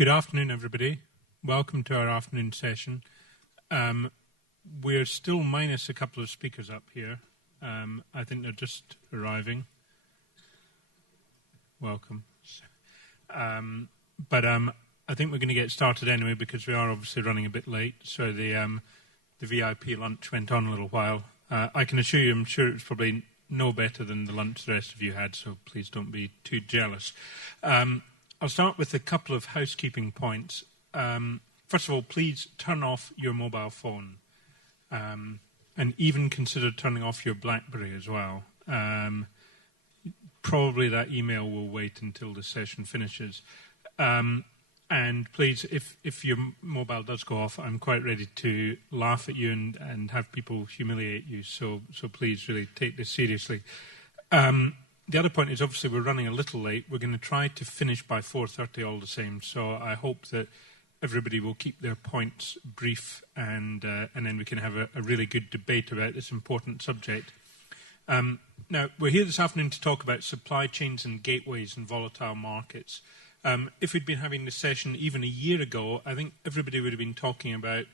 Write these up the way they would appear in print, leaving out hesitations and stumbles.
Good afternoon, everybody. Welcome to our afternoon session. We're still minus a couple of speakers up here. I think they're just arriving. Welcome. But I think we're going to get started anyway because we are obviously running a bit late. So the VIP lunch went on a little while. I can assure you, I'm sure it was probably no better than the lunch the rest of you had, so please don't be too jealous. I'll start with a couple of housekeeping points. First of all, please turn off your mobile phone and even consider turning off your BlackBerry as well. Probably that email will wait until the session finishes. And please, if your mobile does go off, I'm quite ready to laugh at you and have people humiliate you. So please really take this seriously. The other point is obviously we're running a little late. We're going to try to finish by 4:30 all the same. So I hope that everybody will keep their points brief and then we can have a really good debate about this important subject. Now, we're here this afternoon to talk about supply chains and gateways and volatile markets. If we'd been having this session even a year ago, I think everybody would have been talking about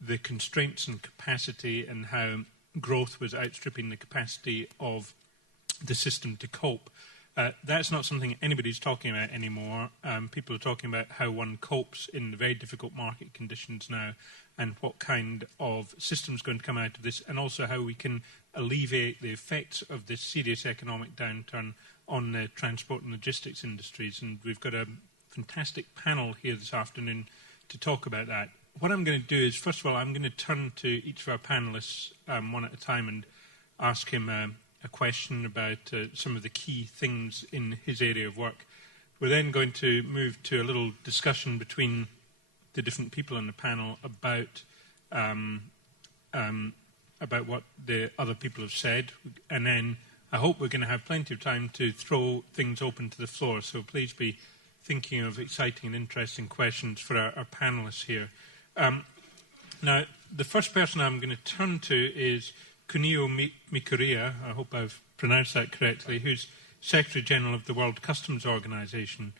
the constraints and capacity and how growth was outstripping the capacity of the system to cope. That's not something anybody's talking about anymore. People are talking about how one copes in the very difficult market conditions now and what kind of system's going to come out of this, and also how we can alleviate the effects of this serious economic downturn on the transport and logistics industries. And we've got a fantastic panel here this afternoon to talk about that. What I'm going to do is, first of all, I'm going to turn to each of our panelists one at a time and ask him a question about some of the key things in his area of work. We're then going to move to a little discussion between the different people on the panel about what the other people have said, and then I hope we're going to have plenty of time to throw things open to the floor, so please be thinking of exciting and interesting questions for our panelists here. Now, the first person I'm going to turn to is Cumhur Mikuria, I hope I've pronounced that correctly, who's Secretary General of the World Customs Organization.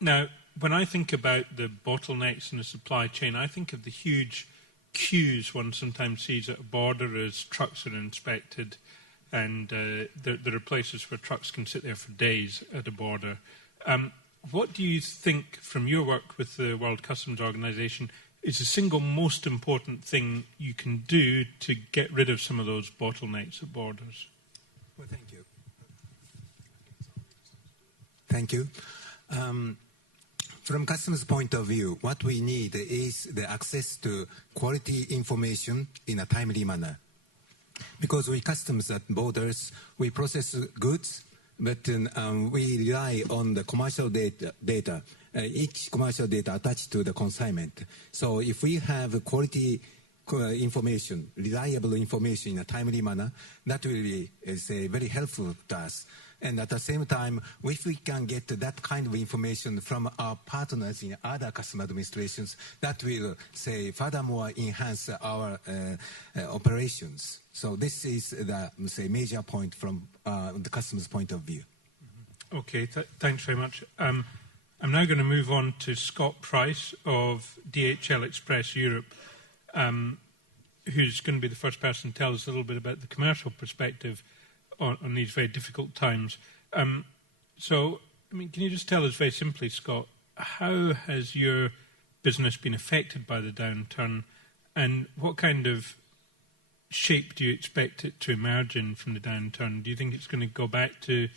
Now, when I think about the bottlenecks in the supply chain, I think of the huge queues one sometimes sees at a border as trucks are inspected, and there are places where trucks can sit there for days at a border. What do you think, from your work with the World Customs Organization, is the single most important thing you can do to get rid of some of those bottlenecks at borders? Well, thank you. Thank you. From customs' point of view, what we need is the access to quality information in a timely manner. Because we customs at borders, we process goods, but we rely on the commercial data. Each commercial data attached to the consignment. So if we have quality information, reliable information in a timely manner, that will be very helpful to us. And at the same time, if we can get that kind of information from our partners in other customs administrations, that will, furthermore enhance our operations. So this is the, major point from the customs point of view. Okay, thanks very much. I'm now going to move on to Scott Price of DHL Express Europe, who's going to be the first person to tell us a little bit about the commercial perspective on these very difficult times. So, can you just tell us very simply, Scott, how has your business been affected by the downturn, and what kind of shape do you expect it to emerge in from the downturn? Do you think it's going to go back to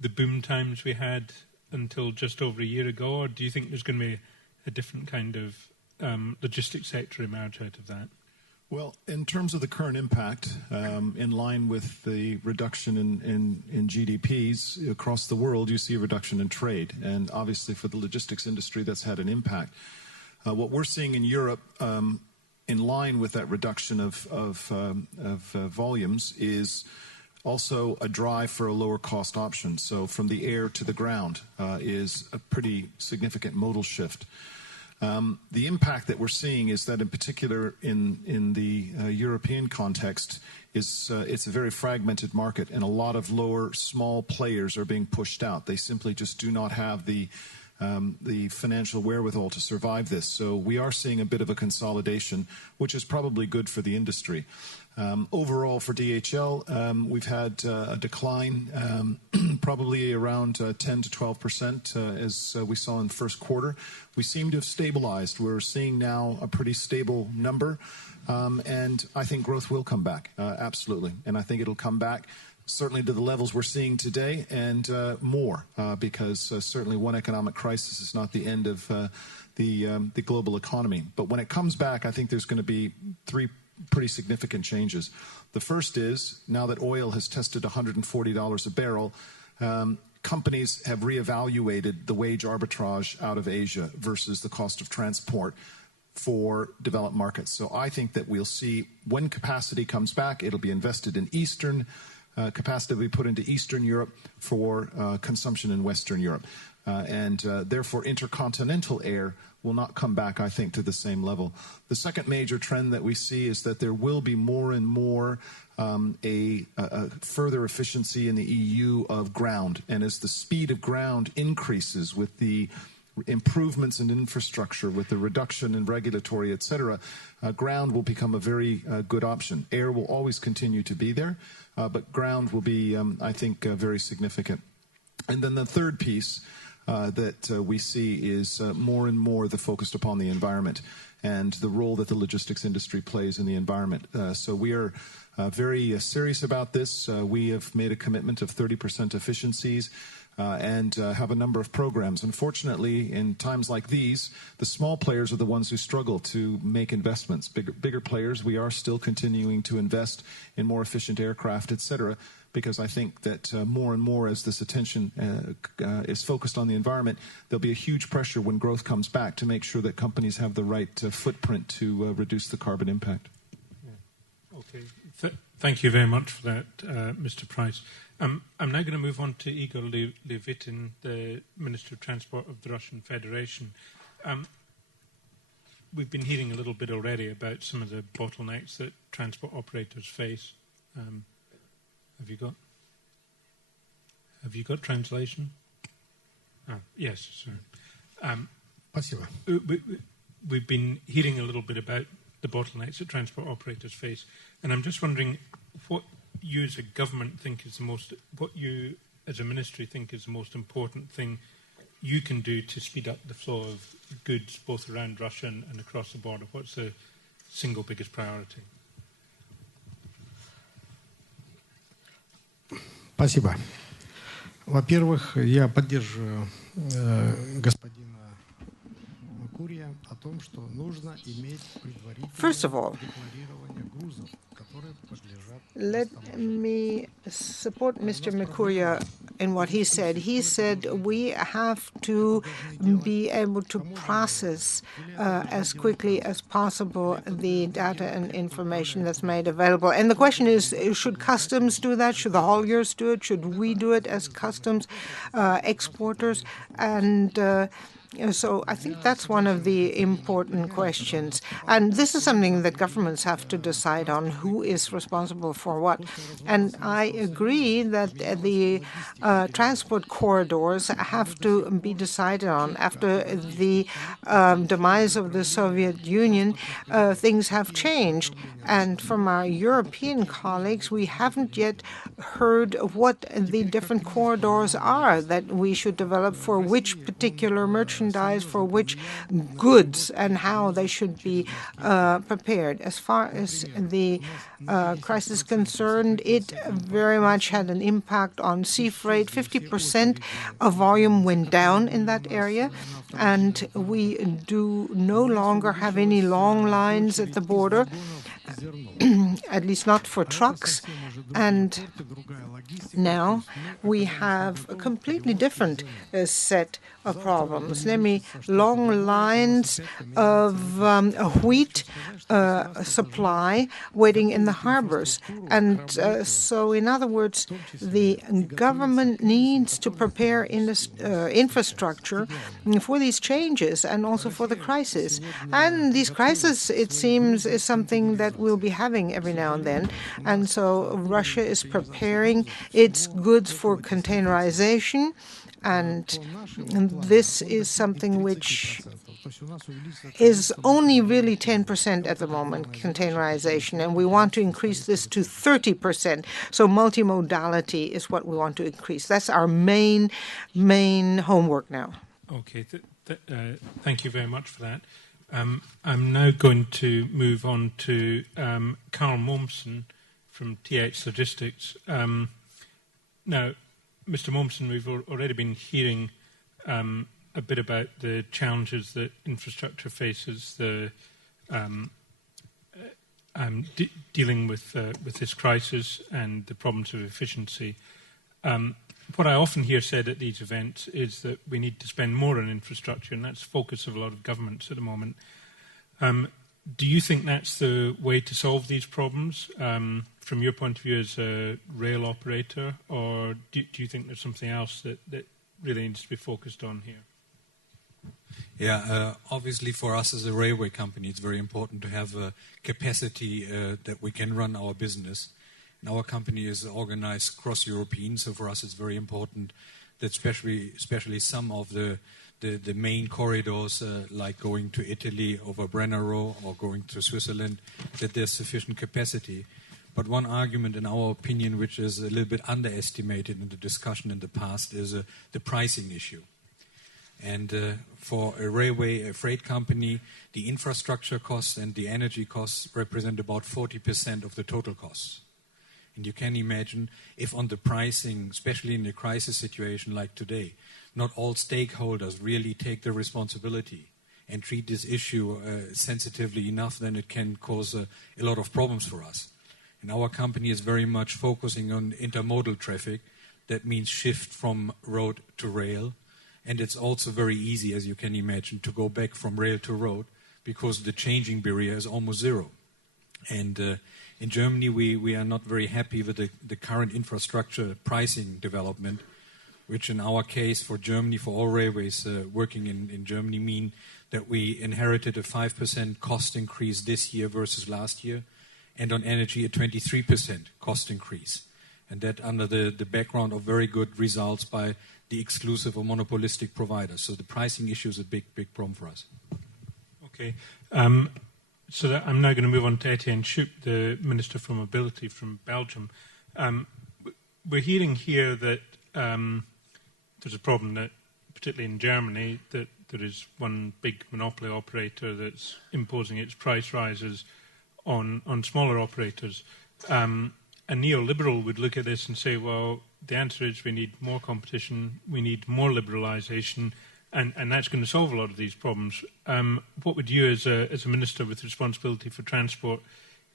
the boom times we had until just over a year ago, or do you think there's going to be a different kind of logistics sector emerge out of that? Well, in terms of the current impact, in line with the reduction in GDPs across the world, you see a reduction in trade. And obviously for the logistics industry, that's had an impact. What we're seeing in Europe, in line with that reduction of volumes, is also a drive for a lower cost option. So from the air to the ground is a pretty significant modal shift. The impact that we're seeing is that, in particular, in the European context, it's a very fragmented market, and a lot of small players are being pushed out. They simply just do not have the the financial wherewithal to survive this. So we are seeing a bit of a consolidation, which is probably good for the industry. Overall for DHL, we've had a decline, probably around 10 to 12%, as we saw in the first quarter. We seem to have stabilized. We're seeing now a pretty stable number, and I think growth will come back, absolutely. And I think it'll come back certainly to the levels we're seeing today and more, because certainly one economic crisis is not the end of the global economy. But when it comes back, I think there's going to be three pretty significant changes. The first is, now that oil has tested $140 a barrel, companies have reevaluated the wage arbitrage out of Asia versus the cost of transport for developed markets. So I think that we'll see when capacity comes back, it'll be invested in Eastern capacity will be put into Eastern Europe for consumption in Western Europe. And therefore, intercontinental air will not come back, I think, to the same level. The second major trend that we see is that there will be more and more a further efficiency in the EU of ground. And as the speed of ground increases with the improvements in infrastructure, with the reduction in regulatory, etc., ground will become a very good option. Air will always continue to be there, but ground will be, I think, very significant. And then the third piece that we see is more and more the focus upon the environment and the role that the logistics industry plays in the environment. So we are very serious about this. We have made a commitment of 30% efficiencies and have a number of programs. Unfortunately, in times like these, the small players are the ones who struggle to make investments. Bigger players, we are still continuing to invest in more efficient aircraft, etc., because I think that more and more as this attention is focused on the environment, there'll be a huge pressure when growth comes back to make sure that companies have the right footprint to reduce the carbon impact. Yeah. Okay. Thank you very much for that, Mr. Price. I'm now going to move on to Igor Levitin, the Minister of Transport of the Russian Federation. We've been hearing a little bit already about some of the bottlenecks that transport operators face. Have you got translation? Yes, sorry. We've been hearing a little bit about the bottlenecks that transport operators face, and I'm just wondering what you as a government think is what you as a ministry think is the most important thing you can do to speed up the flow of goods both around Russia and across the border. What's the single biggest priority? Спасибо. Во-первых, я поддерживаю господина Меркурия о том, что нужно иметь предварительное декларирование грузов, которые подлежат. Let me support Mr. Mercuria in what he said. He said we have to be able to process as quickly as possible the data and information that's made available. And the question is, should customs do that? Should the hauliers do it? Should we do it as customs exporters? And so I think that's one of the important questions. And this is something that governments have to decide on, who is responsible for what. And I agree that the transport corridors have to be decided on. After the demise of the Soviet Union, things have changed. And from our European colleagues, we haven't yet heard what the different corridors are that we should develop for which particular merchandise, for which goods, and how they should be prepared. As far as the crisis is concerned, it very much had an impact on sea freight. 50% of volume went down in that area, and we do no longer have any long lines at the border, at least not for trucks. And now we have a completely different set of problems. Namely, long lines of wheat supply waiting in the harbors. And so, in other words, the government needs to prepare infrastructure for these changes and also for the crisis. And these crises, it seems, is something that we'll be having every now and then. And so Russia is preparing its goods for containerization. And this is something which is only really 10% at the moment, containerization, and we want to increase this to 30%. So multimodality is what we want to increase. That's our main homework now. Okay, thank you very much for that. I'm now going to move on to Carl Mommsen from TH Logistics. Now, Mr. Mommsen, we've already been hearing a bit about the challenges that infrastructure faces, the dealing with this crisis and the problems of efficiency. What I often hear said at these events is that we need to spend more on infrastructure, and that's the focus of a lot of governments at the moment. Do you think that's the way to solve these problems from your point of view as a rail operator, or do you think there's something else that really needs to be focused on here? Yeah, obviously for us as a railway company, it's very important to have a capacity that we can run our business. And our company is organized cross-European, so for us it's very important that especially some of the main corridors, like going to Italy over Brennero or going to Switzerland, that there's sufficient capacity. But one argument, in our opinion, which is a little bit underestimated in the discussion in the past, is the pricing issue. And for a railway, a freight company, the infrastructure costs and the energy costs represent about 40% of the total costs. And you can imagine if on the pricing, especially in a crisis situation like today, not all stakeholders really take the responsibility and treat this issue sensitively enough, then it can cause a lot of problems for us. And our company is very much focusing on intermodal traffic. That means shift from road to rail. And it's also very easy, as you can imagine, to go back from rail to road because the changing barrier is almost zero. And in Germany, we are not very happy with the current infrastructure pricing development, which in our case for Germany, for all railways working in Germany, mean that we inherited a 5% cost increase this year versus last year, and on energy a 23% cost increase. And that under the background of very good results by the exclusive or monopolistic providers. So the pricing issue is a big problem for us. Okay. So I'm now going to move on to Etienne Schouppe, the Minister for Mobility from Belgium. We're hearing here that there's a problem that, particularly in Germany, that there is one big monopoly operator that's imposing its price rises on smaller operators. A neoliberal would look at this and say, well, the answer is we need more competition, we need more liberalisation, and that's going to solve a lot of these problems. What would you, as a minister with responsibility for transport,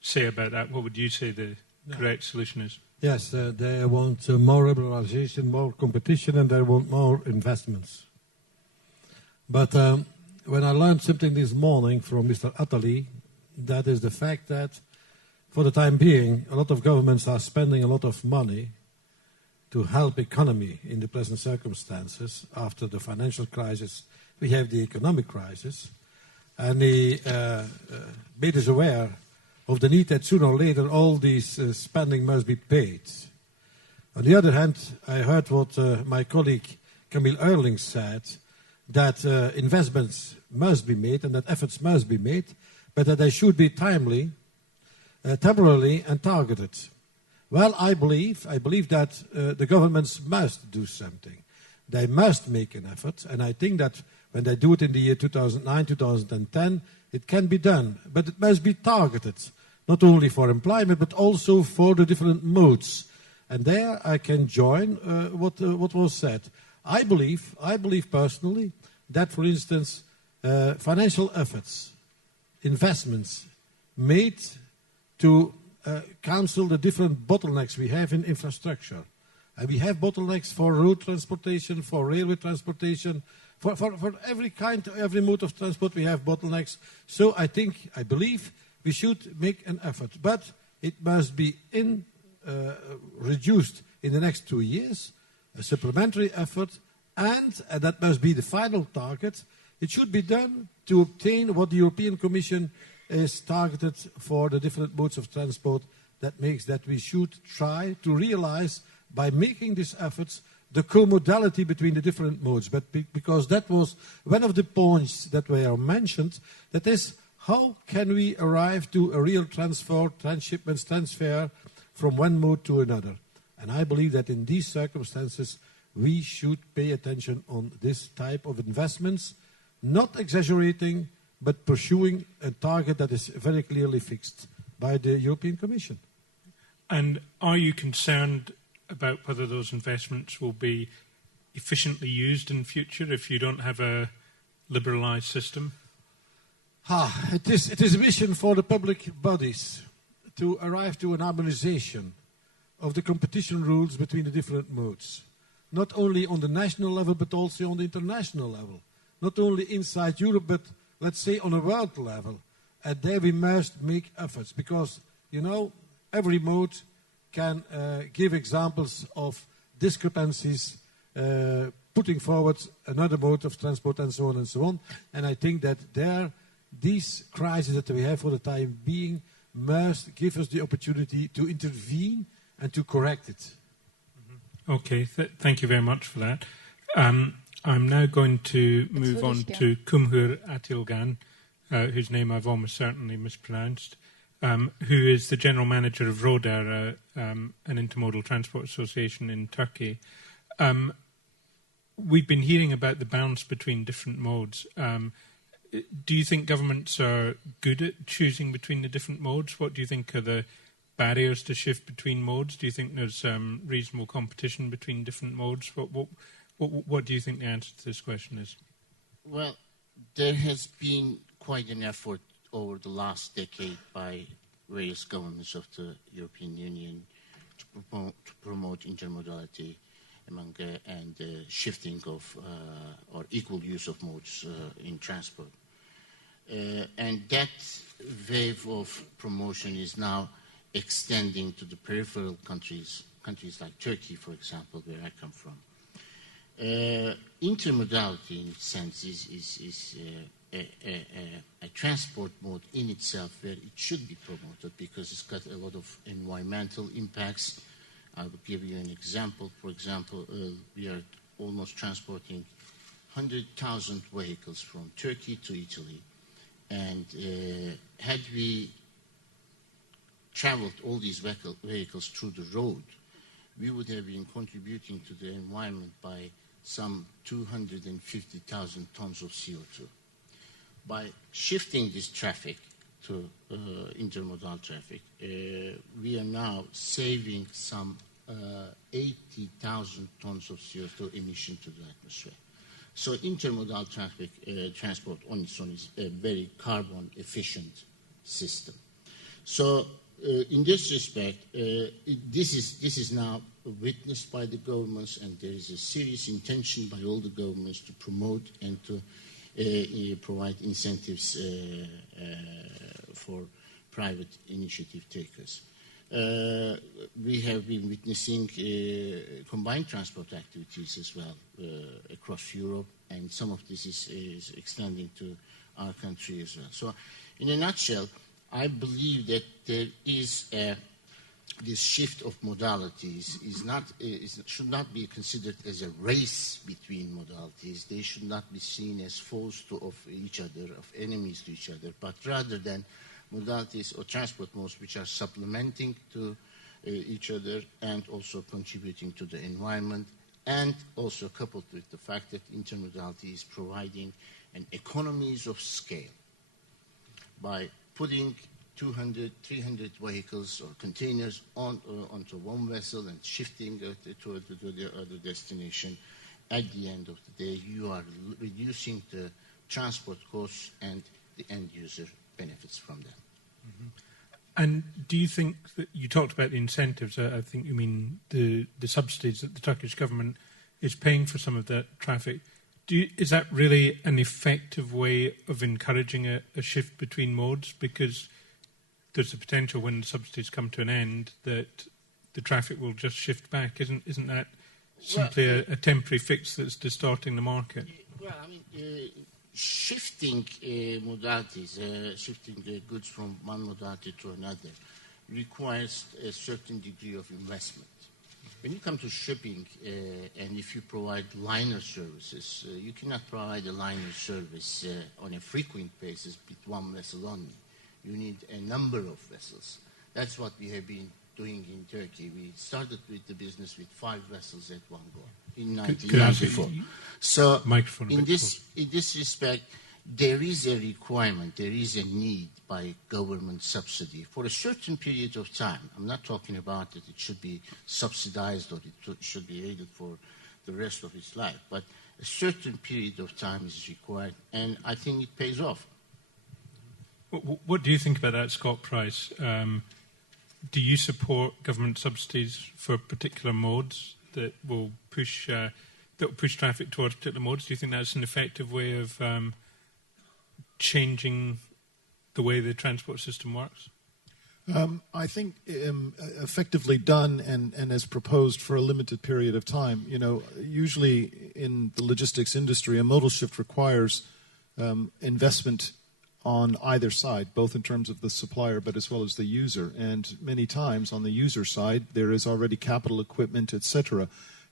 say about that? What would you say the correct solution is? Yes, they want more liberalisation, more competition, and they want more investments. But when I learned something this morning from Mr. Attali, that is the fact that for the time being, a lot of governments are spending a lot of money to help economy in the present circumstances. After the financial crisis, we have the economic crisis. And he made us aware of the need that sooner or later all these spending must be paid. On the other hand, I heard what my colleague Camille Erling said, that investments must be made and that efforts must be made, but that they should be timely, temporarily and targeted. Well, I believe that the governments must do something. They must make an effort, and I think that when they do it in the year 2009, 2010, it can be done. But it must be targeted, not only for employment, but also for the different modes. And there I can join what was said. I believe personally that, for instance, financial efforts, investments made to cancel the different bottlenecks we have in infrastructure. And we have bottlenecks for road transportation, for railway transportation, for every kind, every mode of transport we have bottlenecks. So I believe we should make an effort. But it must be reduced in the next 2 years, a supplementary effort, and that must be the final target. It should be done to obtain what the European Commission is targeted for the different modes of transport. That makes that we should try to realize, by making these efforts, the co-modality between the different modes, but because that was one of the points that were mentioned, that is, how can we arrive to a real transfer, transshipments, transfer from one mode to another? And I believe that in these circumstances, we should pay attention on this type of investments, not exaggerating, but pursuing a target that is very clearly fixed by the European Commission. And are you concerned about whether those investments will be efficiently used in future if you don't have a liberalised system? It is a mission for the public bodies to arrive to an harmonisation of the competition rules between the different modes, not only on the national level but also on the international level, not only inside Europe but, let's say, on a world level. And there we must make efforts because, you know, every mode can give examples of discrepancies, putting forward another mode of transport and so on and so on. And I think that these crises that we have for the time being must give us the opportunity to intervene and to correct it. Mm-hmm. Okay, thank you very much for that. I'm now going to move on to Cumhur Atılgan, whose name I've almost certainly mispronounced, who is the General Manager of Rapporteur, an Intermodal Transport Association in Turkey. We've been hearing about the balance between different modes. Do you think governments are good at choosing between the different modes? What do you think are the barriers to shift between modes? Do you think there's reasonable competition between different modes? What do you think the answer to this question is? Well, there has been quite an effort over the last decade by various governments of the European Union to promote intermodality and shifting of or equal use of modes in transport. And that wave of promotion is now extending to the peripheral countries like Turkey, for example, where I come from. Intermodality, in its sense, is a transport mode in itself where it should be promoted because it's got a lot of environmental impacts. I will give you an example. For example, we are almost transporting 100,000 vehicles from Turkey to Italy. And had we traveled all these vehicles through the road, we would have been contributing to the environment by some 250,000 tons of CO2. By shifting this traffic to intermodal traffic, we are now saving some 80,000 tons of CO2 emission to the atmosphere. So intermodal traffic transport on its own is a very carbon efficient system. So in this respect, this is now witnessed by the governments, and there is a serious intention by all the governments to promote and to provide incentives for private initiative takers. We have been witnessing combined transport activities as well across Europe, and some of this is extending to our country as well. So in a nutshell, I believe that there is this shift of modalities should not be considered as a race between modalities. They should not be seen as foes of each other, of enemies to each other, but rather than modalities or transport modes which are supplementing to each other and also contributing to the environment, and also coupled with the fact that intermodality is providing an economies of scale by putting 200, 300 vehicles or containers onto one vessel and shifting to the other destination. At the end of the day, you are reducing the transport costs and the end user benefits from them. Mm-hmm. And do you think that you talked about the incentives? I think you mean the subsidies that the Turkish government is paying for some of that traffic. Is that really an effective way of encouraging a shift between modes? Because there's a potential when the subsidies come to an end that the traffic will just shift back. Isn't that simply a temporary fix that's distorting the market? Well, I mean, shifting modalities, shifting the goods from one modality to another requires a certain degree of investment. When you come to shipping, and if you provide liner services, you cannot provide a liner service on a frequent basis with one vessel only. You need a number of vessels. That's what we have been doing in Turkey. We started with the business with 5 vessels at one go in 1994. So in this respect, there is a requirement, there is a need by government subsidy for a certain period of time. I'm not talking about that it should be subsidized or it should be aided for the rest of its life, but a certain period of time is required, and I think it pays off. What do you think about that, Scott Price? Do you support government subsidies for particular modes that will push traffic towards particular modes? Do you think that's an effective way of changing the way the transport system works? I think effectively done and as proposed for a limited period of time. You know, usually in the logistics industry, a modal shift requires investment on either side, both in terms of the supplier but as well as the user. And many times on the user side, there is already capital equipment, etc.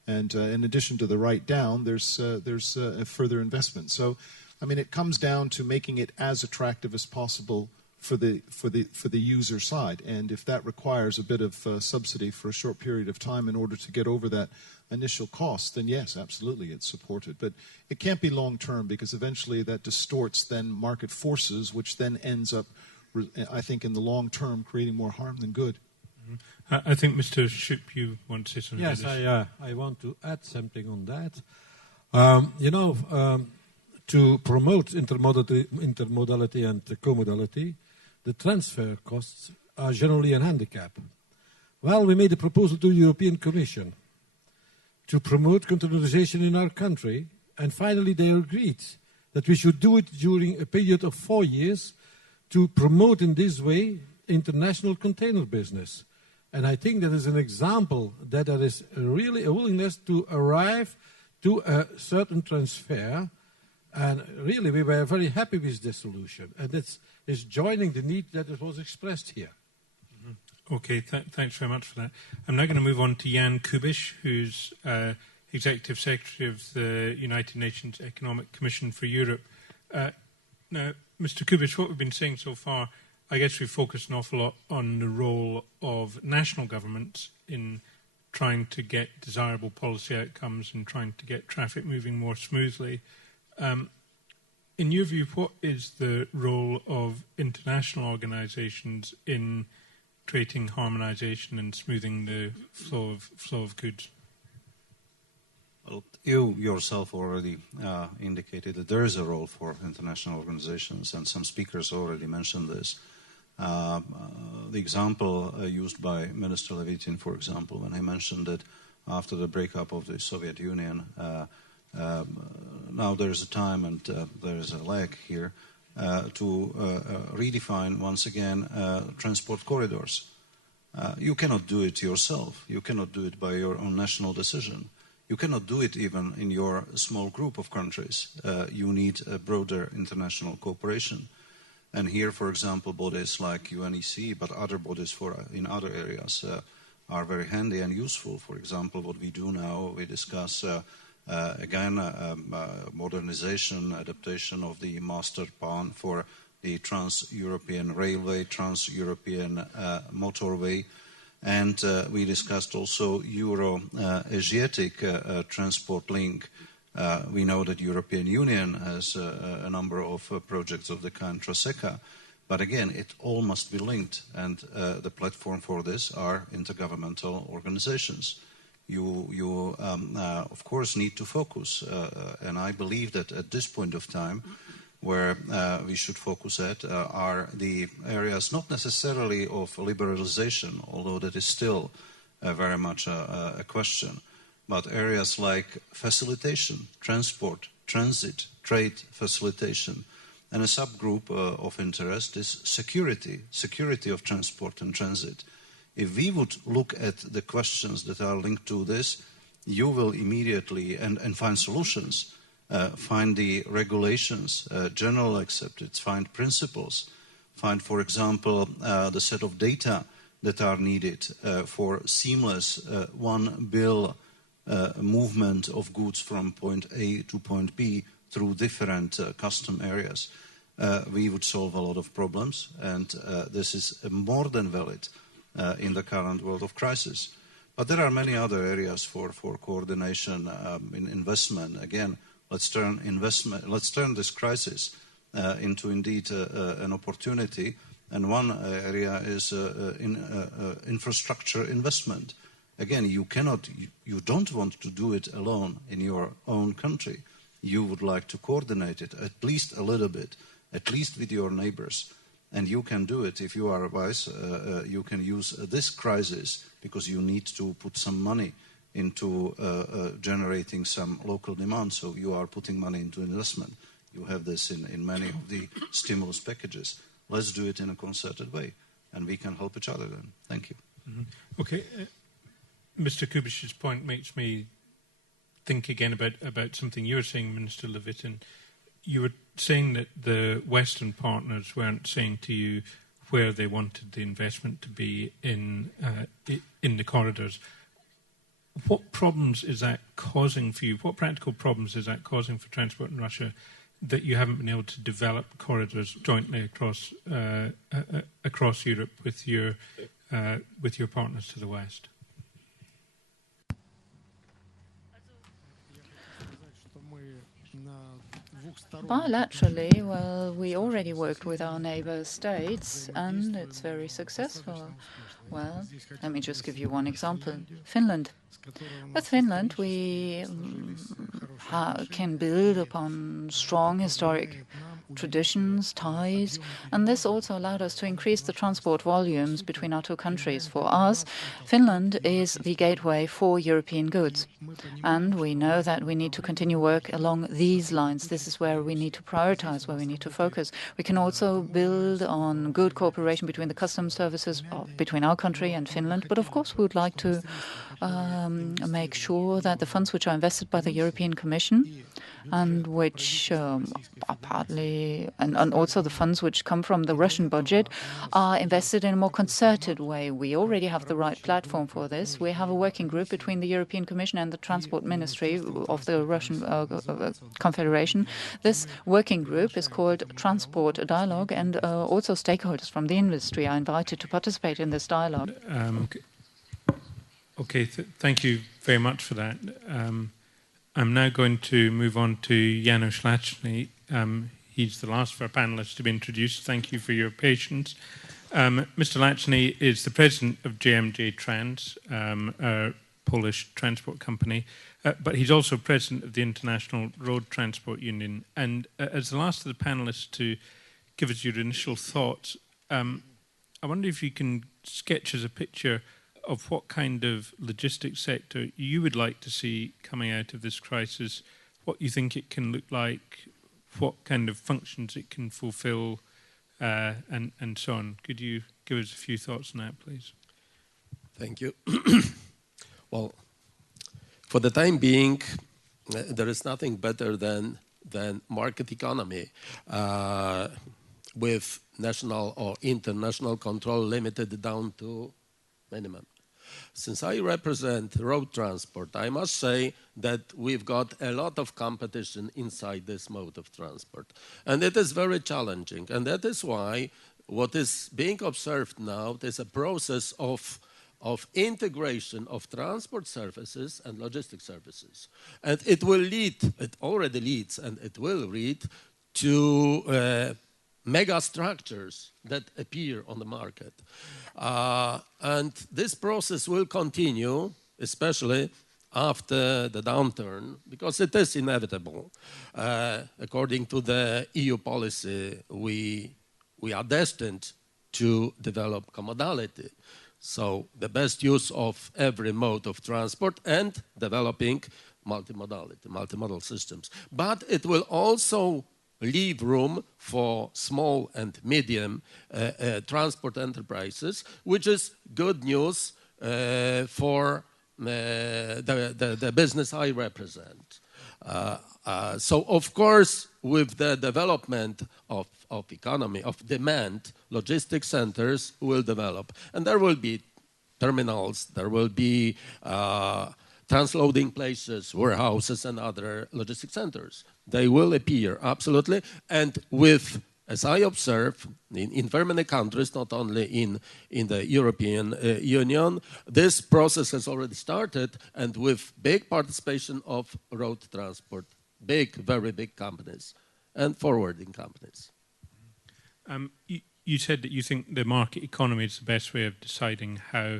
And in addition to the write down, there's a further investment. So, I mean, it comes down to making it as attractive as possible for the user side. And if that requires a bit of subsidy for a short period of time in order to get over that initial cost, then yes, absolutely, it's supported. But it can't be long term, because eventually that distorts then market forces, which then ends up, I think, in the long term, creating more harm than good. I think, Mr. Schouppe, you want to say something yes, about this? I want to add something on that. To promote intermodality and co-modality, the transfer costs are generally a handicap. Well, we made a proposal to the European Commission to promote containerization in our country, and finally they agreed that we should do it during a period of 4 years to promote in this way international container business. And I think that is an example that there is really a willingness to arrive to a certain transfer. And really, we were very happy with this solution. And it's joining the need that it was expressed here. Mm-hmm. Okay, thanks very much for that. I'm now going to move on to Jan Kubiš, who's Executive Secretary of the United Nations Economic Commission for Europe. Now, Mr. Kubiš, what we've been saying so far, I guess we've focused an awful lot on the role of national governments in trying to get desirable policy outcomes and trying to get traffic moving more smoothly. In your view, what is the role of international organisations in creating harmonisation and smoothing the flow of goods? Well, you yourself already indicated that there is a role for international organizations, and some speakers already mentioned this. The example used by Minister Levitin, for example, when he mentioned that after the breakup of the Soviet Union, now there is a time and there is a lag here to redefine once again transport corridors. You cannot do it yourself. You cannot do it by your own national decision. You cannot do it even in your small group of countries. You need a broader international cooperation. And here, for example, bodies like UNEC, but other bodies in other areas are very handy and useful. For example, what we do now, we discuss again modernization, adaptation of the master plan for the Trans-European Railway, Trans-European Motorway, and we discussed also Euro-Asiatic transport link. We know that European Union has a number of projects of the kind Troseca, but again, it all must be linked, and the platform for this are intergovernmental organizations. You of course, need to focus, and I believe that at this point of time, where we should focus at are the areas not necessarily of liberalization, although that is still very much a question, but areas like facilitation, transport, transit, trade facilitation, and a subgroup of interest is security of transport and transit. If we would look at the questions that are linked to this, you will immediately, and find solutions, find the regulations, general accepted, find principles, find, for example, the set of data that are needed for seamless one bill movement of goods from point A to point B through different custom areas, we would solve a lot of problems, and this is more than valid in the current world of crisis. But there are many other areas for coordination in investment. Again, let's turn this crisis into indeed an opportunity. And one area is infrastructure investment. Again, you don't want to do it alone in your own country. You would like to coordinate it at least a little bit, at least with your neighbors. And you can do it if you are wise. You can use this crisis because you need to put some money into generating some local demand. So you are putting money into investment. You have this in many of the stimulus packages. Let's do it in a concerted way, and we can help each other then. Thank you. Mm-hmm. Okay. Mr. Kubiš's point makes me think again about something you were saying, Minister Levitin. You were saying that the Western partners weren't saying to you where they wanted the investment to be in the corridors. What problems is that causing for you? What practical problems is that causing for transport in Russia that you haven't been able to develop corridors jointly across Europe with your partners to the West? Bilaterally, well, we already worked with our neighbor states, and it's very successful. Well, let me just give you one example. Finland. With Finland, we can build upon strong historic traditions, ties, and this also allowed us to increase the transport volumes between our two countries. For us, Finland is the gateway for European goods, and we know that we need to continue work along these lines. This is where we need to prioritize, where we need to focus. We can also build on good cooperation between the customs services between our country and Finland, but of course we would like to make sure that the funds which are invested by the European Commission and which are partly, and also the funds which come from the Russian budget, are invested in a more concerted way. We already have the right platform for this. We have a working group between the European Commission and the Transport Ministry of the Russian Confederation. This working group is called Transport Dialogue, and also stakeholders from the industry are invited to participate in this dialogue. Okay, thank you very much for that. I'm now going to move on to Janusz Lacny. He's the last of our panelists to be introduced. Thank you for your patience. Mr. Lacny is the president of JMJ-TRANS, a Polish transport company, but he's also president of the International Road Transport Union. And as the last of the panelists to give us your initial thoughts, I wonder if you can sketch us a picture of what kind of logistics sector you would like to see coming out of this crisis, what you think it can look like, what kind of functions it can fulfill, and so on. Could you give us a few thoughts on that, please? Thank you. Well, for the time being, there is nothing better than market economy with national or international control limited down to minimum. Since I represent road transport, I must say that we've got a lot of competition inside this mode of transport. And it is very challenging. And that is why what is being observed now is a process of integration of transport services and logistic services. And it will lead, it already leads, and it will lead to mega structures that appear on the market. And this process will continue, especially after the downturn, because it is inevitable. According to the EU policy, we are destined to develop commodality. So the best use of every mode of transport and developing multimodality, multimodal systems. But it will also leave room for small and medium transport enterprises, which is good news for the business I represent. So, of course, with the development of economy, of demand, logistics centers will develop. And there will be terminals, there will be transloading places, warehouses, and other logistics centers. They will appear, absolutely. And with, as I observe, in very many countries, not only in the European Union, this process has already started, and with big participation of road transport, big, very big companies, and forwarding companies. You said that you think the market economy is the best way of deciding how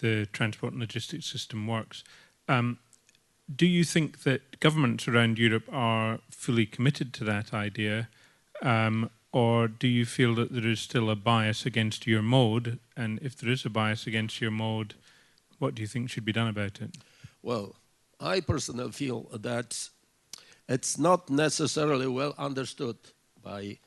the transport and logistics system works. Do you think that governments around Europe are fully committed to that idea, or do you feel that there is still a bias against your mode? And if there is a bias against your mode, what do you think should be done about it? Well, I personally feel that it's not necessarily well understood by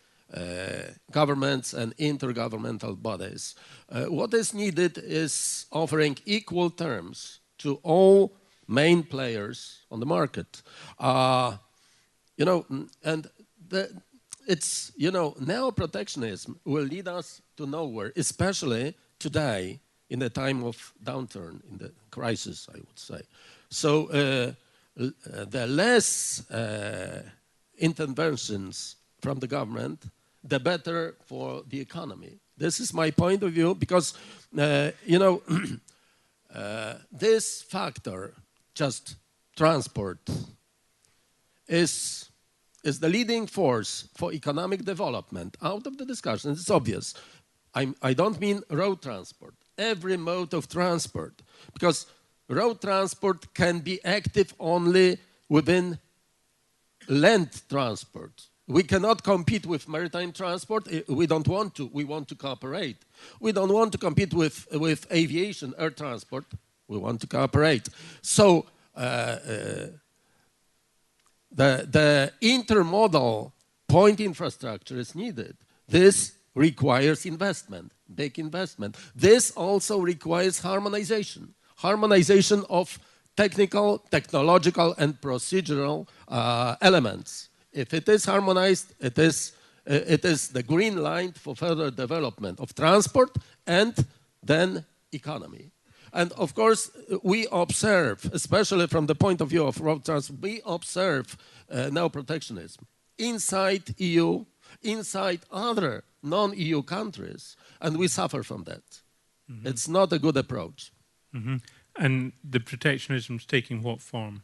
governments and intergovernmental bodies. What is needed is offering equal terms to all main players on the market. You know, and it's, you know, neo-protectionism will lead us to nowhere, especially today in the time of downturn, in the crisis, I would say. So the less interventions from the government, the better for the economy. This is my point of view, because, you know, this factor, just transport, is the leading force for economic development. Out of the discussion, it's obvious. I don't mean road transport, every mode of transport, because road transport can be active only within land transport. We cannot compete with maritime transport. We don't want to. We want to cooperate. We don't want to compete with aviation, air transport. We want to cooperate. So the intermodal point infrastructure is needed. This requires investment, big investment. This also requires harmonization. Harmonization of technical, technological, and procedural elements. If it is harmonized, it is the green light for further development of transport and then economy. And of course, we observe, especially from the point of view of road transport, we observe neo-protectionism inside EU, inside other non-EU countries, and we suffer from that. Mm-hmm. It's not a good approach. Mm-hmm. And the protectionism is taking what form?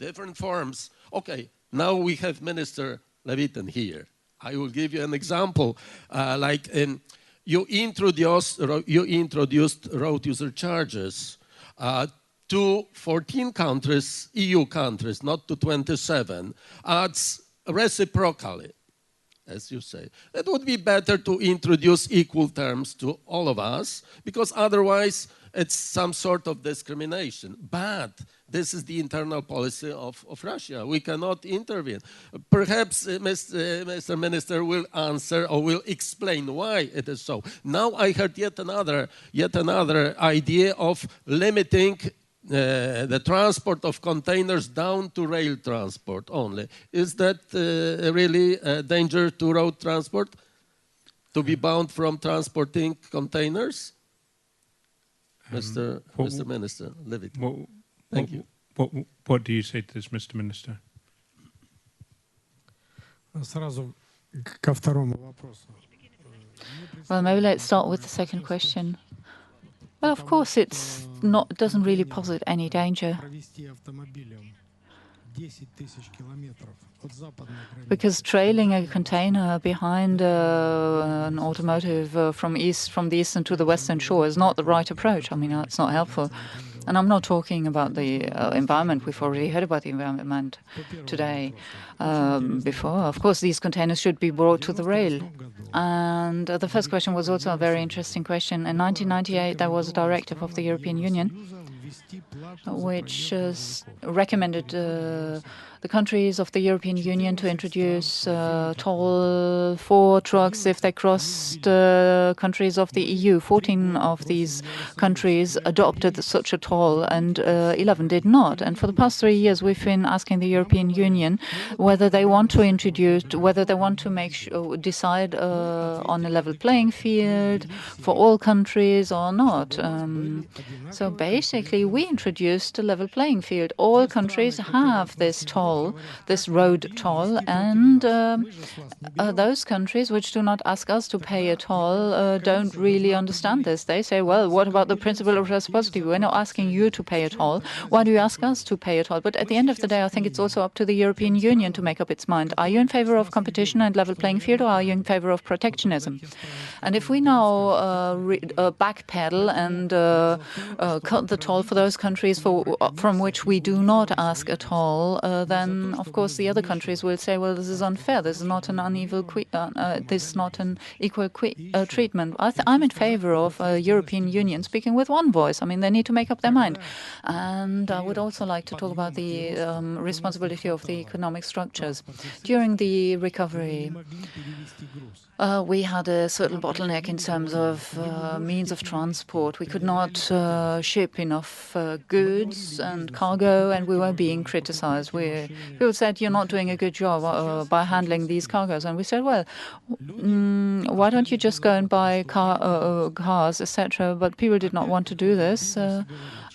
Different forms. Okay. Now we have Minister Levitin here. I will give you an example. You introduced road user charges to 14 countries, EU countries, not to 27. It's reciprocally, as you say. It would be better to introduce equal terms to all of us, because otherwise it's some sort of discrimination. But this is the internal policy of Russia. We cannot intervene. Perhaps Mr. Minister will answer or will explain why it is so. Now I heard yet another idea of limiting the transport of containers down to rail transport only. Is that really a danger to road transport? To be bound from transporting containers? Mr. Minister Levitin. Thank you. What do you say to this, Mr. Minister? Well, maybe let's start with the second question. Well, of course, it doesn't really posit any danger, because trailing a container behind an automotive from the eastern to the western shore is not the right approach. I mean, it's not helpful. And I'm not talking about the environment. We've already heard about the environment today before. Of course, these containers should be brought to the rail. And the first question was also a very interesting question. In 1998, there was a directive of the European Union which recommended the countries of the European Union to introduce toll for trucks if they crossed countries of the EU. 14 of these countries adopted such a toll, and 11 did not. And for the past 3 years, we've been asking the European Union whether they want to introduce, whether they want to decide on a level playing field for all countries or not. So basically, we introduced a level playing field. All countries have this toll, this road toll, and those countries which do not ask us to pay a toll don't really understand this. They say, well, what about the principle of reciprocity? We're not asking you to pay a toll. Why do you ask us to pay a toll? But at the end of the day, I think it's also up to the European Union to make up its mind. Are you in favor of competition and level playing field, or are you in favor of protectionism? And if we now backpedal and cut the toll for those countries from which we do not ask a toll, then of course the other countries will say, well, this is unfair. This is not an this is not an equal treatment. I'm in favor of a European Union speaking with one voice. I mean, they need to make up their mind. And I would also like to talk about the responsibility of the economic structures. During the recovery, we had a certain bottleneck in terms of means of transport. We could not ship enough goods and cargo, and we were being criticized. People said, you're not doing a good job by handling these cargoes. And we said, well, why don't you just go and buy cars, etc.? But people did not want to do this.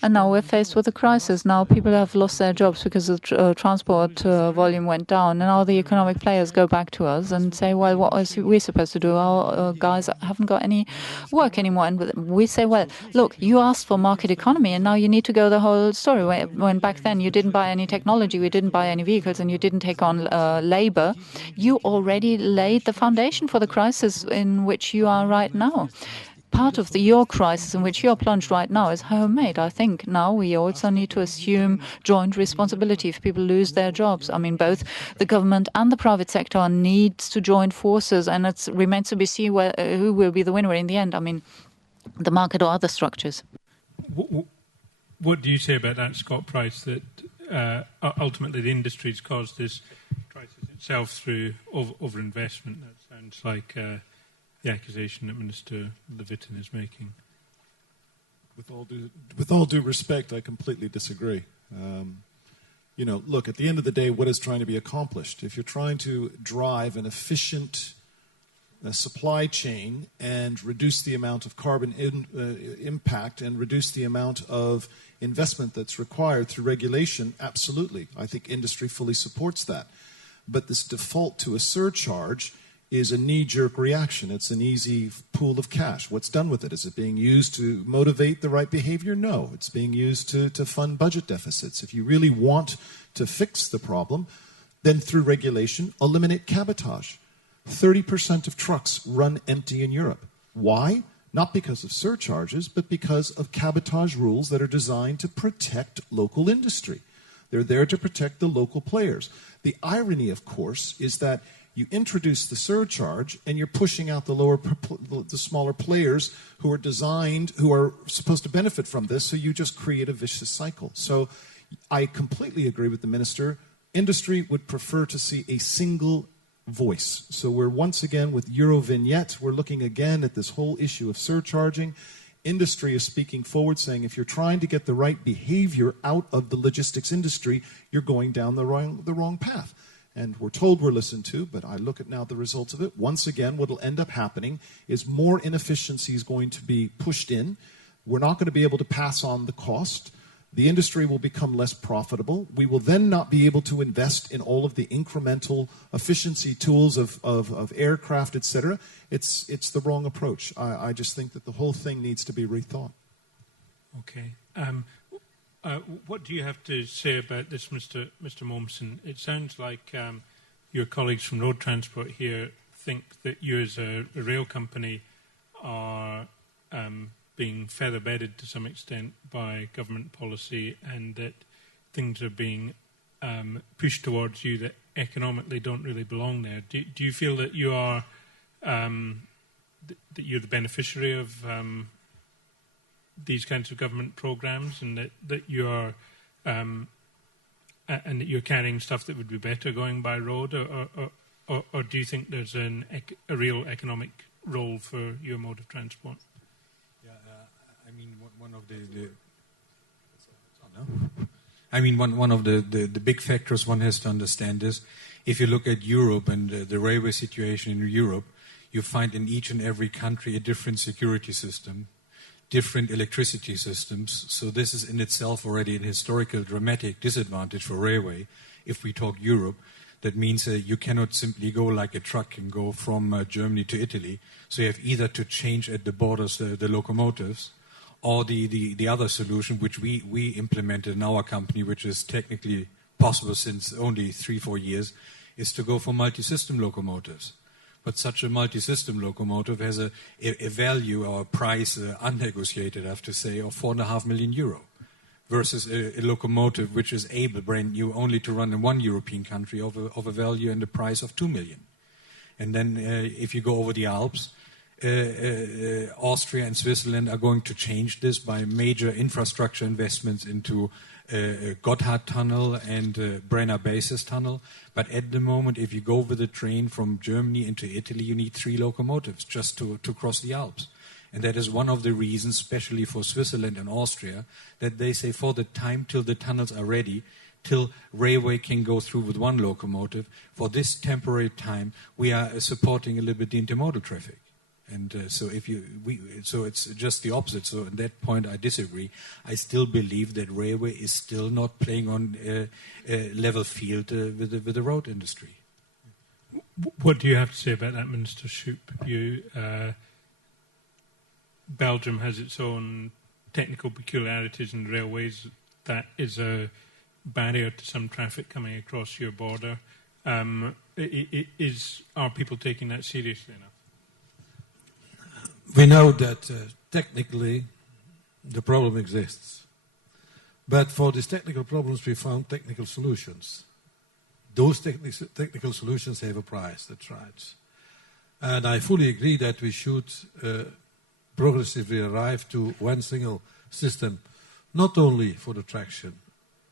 And now we're faced with a crisis. Now people have lost their jobs because the transport volume went down. And now the economic players go back to us and say, well, what are we supposed to do? Our guys haven't got any work anymore. And we say, well, look, you asked for market economy, and now you need to go the whole story. When back then you didn't buy any technology, we didn't buy any vehicles, and you didn't take on labor, you already laid the foundation for the crisis in which you are right now. Part of your crisis in which you're plunged right now is homemade. I think now we also need to assume joint responsibility if people lose their jobs. I mean, both the government and the private sector needs to join forces, and it remains to be seen who will be the winner in the end. I mean, the market or other structures. What do you say about that, Scott Price, that ultimately the industry's caused this crisis itself through overinvestment? That sounds like the accusation that Minister Levitin is making. With all due respect, I completely disagree. Look, at the end of the day, what is trying to be accomplished? If you're trying to drive an efficient supply chain and reduce the amount of carbon impact and reduce the amount of investment that's required through regulation, absolutely. I think industry fully supports that. But this default to a surcharge is a knee-jerk reaction. It's an easy pool of cash. What's done with it? Is it being used to motivate the right behavior? No. It's being used to fund budget deficits. If you really want to fix the problem, then through regulation, eliminate cabotage. 30% of trucks run empty in Europe. Why? Not because of surcharges, but because of cabotage rules that are designed to protect local industry. They're there to protect the local players. The irony, of course, is that you introduce the surcharge and you're pushing out the smaller players who are supposed to benefit from this, so you just create a vicious cycle. So I completely agree with the minister. Industry would prefer to see a single voice. So we're once again with Eurovignette, we're looking again at this whole issue of surcharging. Industry is speaking forward, saying if you're trying to get the right behavior out of the logistics industry, you're going down the wrong path. And we're told we're listened to, but I look at now the results of it. Once again, what will end up happening is more inefficiency is going to be pushed in. We're not going to be able to pass on the cost. The industry will become less profitable. We will then not be able to invest in all of the incremental efficiency tools of aircraft, etc. It's the wrong approach. I just think that the whole thing needs to be rethought. Okay. What do you have to say about this, Mr. Mommsen? It sounds like your colleagues from road transport here think that you as a rail company are being feather-bedded to some extent by government policy, and that things are being pushed towards you that economically don't really belong there. Do you feel that you are that you're the beneficiary of these kinds of government programs, and that you're and that you're carrying stuff that would be better going by road, or do you think there's a real economic role for your mode of transport? Yeah, I mean, one of the big factors one has to understand is, if you look at Europe and the railway situation in Europe, you find in each and every country a different security system, different electricity systems. So this is in itself already an historical dramatic disadvantage for railway. If we talk Europe, that means you cannot simply go like a truck and go from Germany to Italy. So you have either to change at the borders the locomotives, or the other solution, which we implemented in our company, which is technically possible since only 3-4 years, is to go for multi-system locomotives. But such a multi-system locomotive has a value or a price unnegotiated, I have to say, of €4.5 million, versus a locomotive which is able, brand new, only to run in one European country of a value and a price of 2 million. And then if you go over the Alps, Austria and Switzerland are going to change this by major infrastructure investments into Gotthard Tunnel and Brenner Basis Tunnel. But at the moment, if you go with a train from Germany into Italy, you need 3 locomotives just to cross the Alps. And that is one of the reasons, especially for Switzerland and Austria, that they say for the time till the tunnels are ready, till railway can go through with 1 locomotive, for this temporary time, we are supporting a little bit the intermodal traffic. And so it's just the opposite. So at that point, I disagree. I still believe that railway is still not playing on a level field with the road industry. What do you have to say about that, Minister Schouppe? Belgium has its own technical peculiarities in railways. That is a barrier to some traffic coming across your border. Are people taking that seriously enough? We know that technically the problem exists. But for these technical problems, we found technical solutions. Those technical solutions have a price, that's right. And I fully agree that we should progressively arrive to one single system, not only for the traction,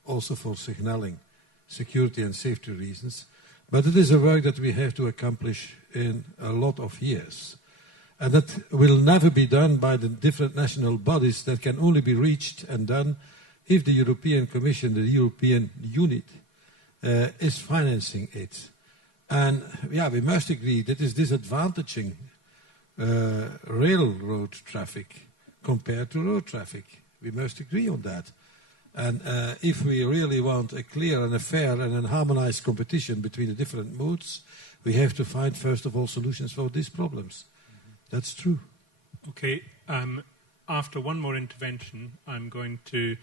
also for signaling, security and safety reasons. But it is a work that we have to accomplish in a lot of years. And that will never be done by the different national bodies. That can only be reached and done if the European Commission, the European unit, is financing it. And yeah, we must agree that is disadvantaging railroad traffic compared to road traffic. We must agree on that. And if we really want a clear and a fair and a harmonized competition between the different modes, we have to find, first of all, solutions for these problems. That's true. Okay. After one more intervention, I'm going to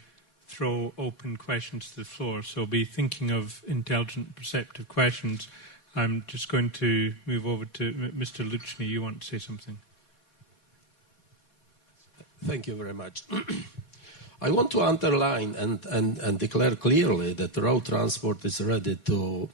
throw open questions to the floor. So be thinking of intelligent, perceptive questions. I'm just going to move over to Mr. Lacny. You want to say something? Thank you very much. I want to underline and declare clearly that road transport is ready to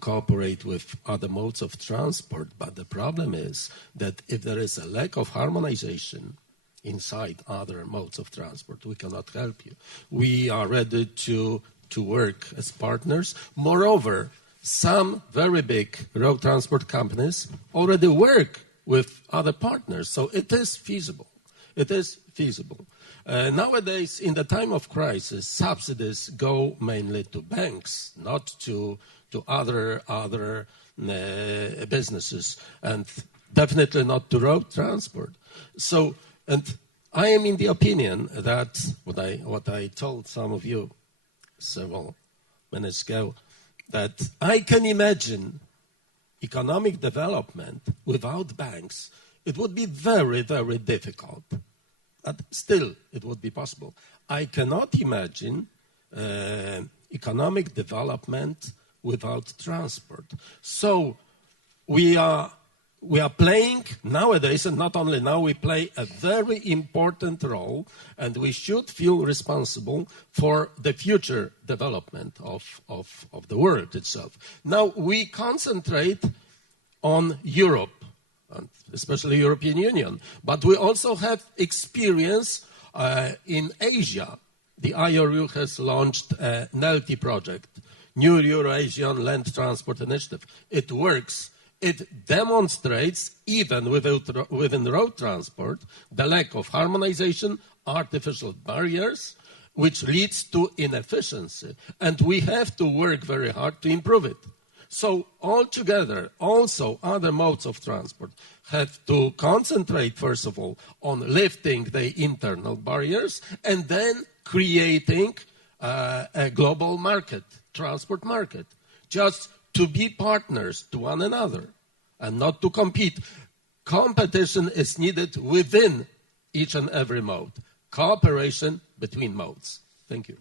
cooperate with other modes of transport. But the problem is that if there is a lack of harmonization inside other modes of transport, we cannot help you. We are ready to work as partners. Moreover, some very big road transport companies already work with other partners. So it is feasible. It is feasible. Nowadays, in the time of crisis, subsidies go mainly to banks, not to other businesses, and definitely not to road transport. So, and I am in the opinion that what I told some of you several minutes ago, that I can imagine economic development without banks. It would be very, very difficult, but still it would be possible. I cannot imagine economic development without transport. So we are playing nowadays, and not only now, we play a very important role, and we should feel responsible for the future development of the world itself. Now we concentrate on Europe, and especially European Union, but we also have experience In Asia, the IRU has launched a NELT project, New Euro-Asian Land Transport Initiative. It works. It demonstrates, even within road transport, the lack of harmonization, artificial barriers, which leads to inefficiency. And we have to work very hard to improve it. So altogether, also other modes of transport have to concentrate, first of all, on lifting the internal barriers and then creating a global market, transport market, just to be partners to one another and not to compete. Competition is needed within each and every mode. Cooperation between modes. Thank you.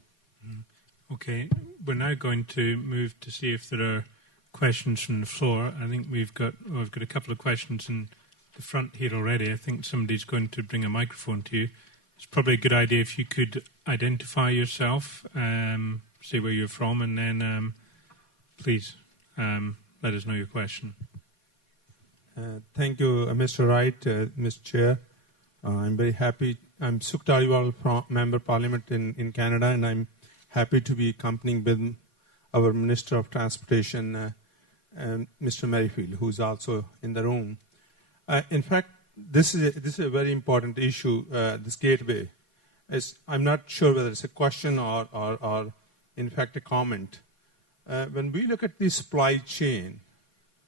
Okay, we're now going to move to see if there are questions from the floor. I think we've got a couple of questions in the front here already. I think somebody's going to bring a microphone to you. It's probably a good idea if you could identify yourself, say where you're from, and then please let us know your question. Thank you, Mr. Wright, Mr. Chair. I'm very happy. I'm Sukh Dhaliwal, Member of Parliament in Canada, and I'm happy to be accompanying with our Minister of Transportation, Mr. Merrifield, who's also in the room. In fact, this is a very important issue, this gateway. I'm not sure whether it's a question or in fact, a comment. When we look at the supply chain,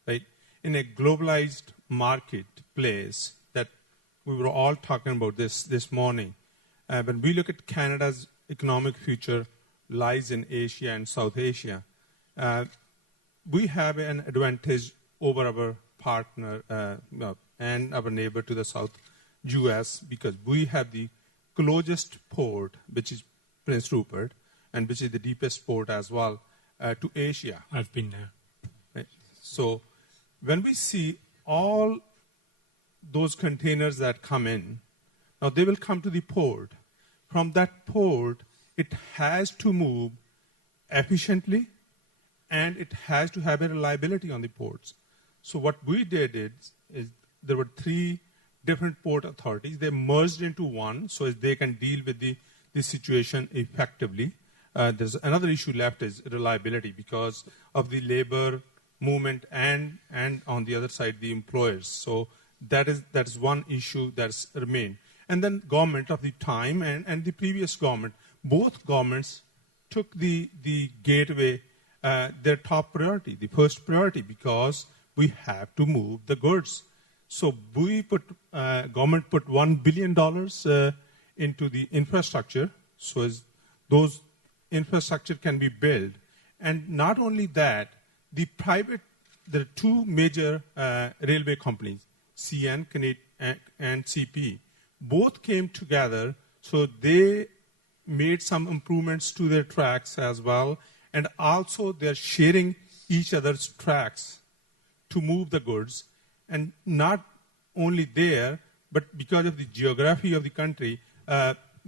right, in a globalized marketplace that we were all talking about this morning, when we look at Canada's economic future lies in Asia and South Asia, we have an advantage over our partner and our neighbor to the south, US, because we have the closest port, which is Prince Rupert, and which is the deepest port as well, to Asia. I've been there. Right. So when we see all those containers that come in, now they will come to the port. From that port, it has to move efficiently, and it has to have a reliability on the ports. So what we did is there were 3 different port authorities. They merged into one so as they can deal with the situation effectively. There's another issue left is reliability because of the labor movement and on the other side, the employers. So that is one issue that's remained. And then government of the time and the previous government, both governments took the gateway their top priority, the first priority, because we have to move the goods. So government put $1 billion into the infrastructure, so as those infrastructure can be built. And not only that, there are 2 major railway companies, CN and CP. Both came together, so they made some improvements to their tracks as well, and also they're sharing each other's tracks to move the goods. And not only there, but because of the geography of the country,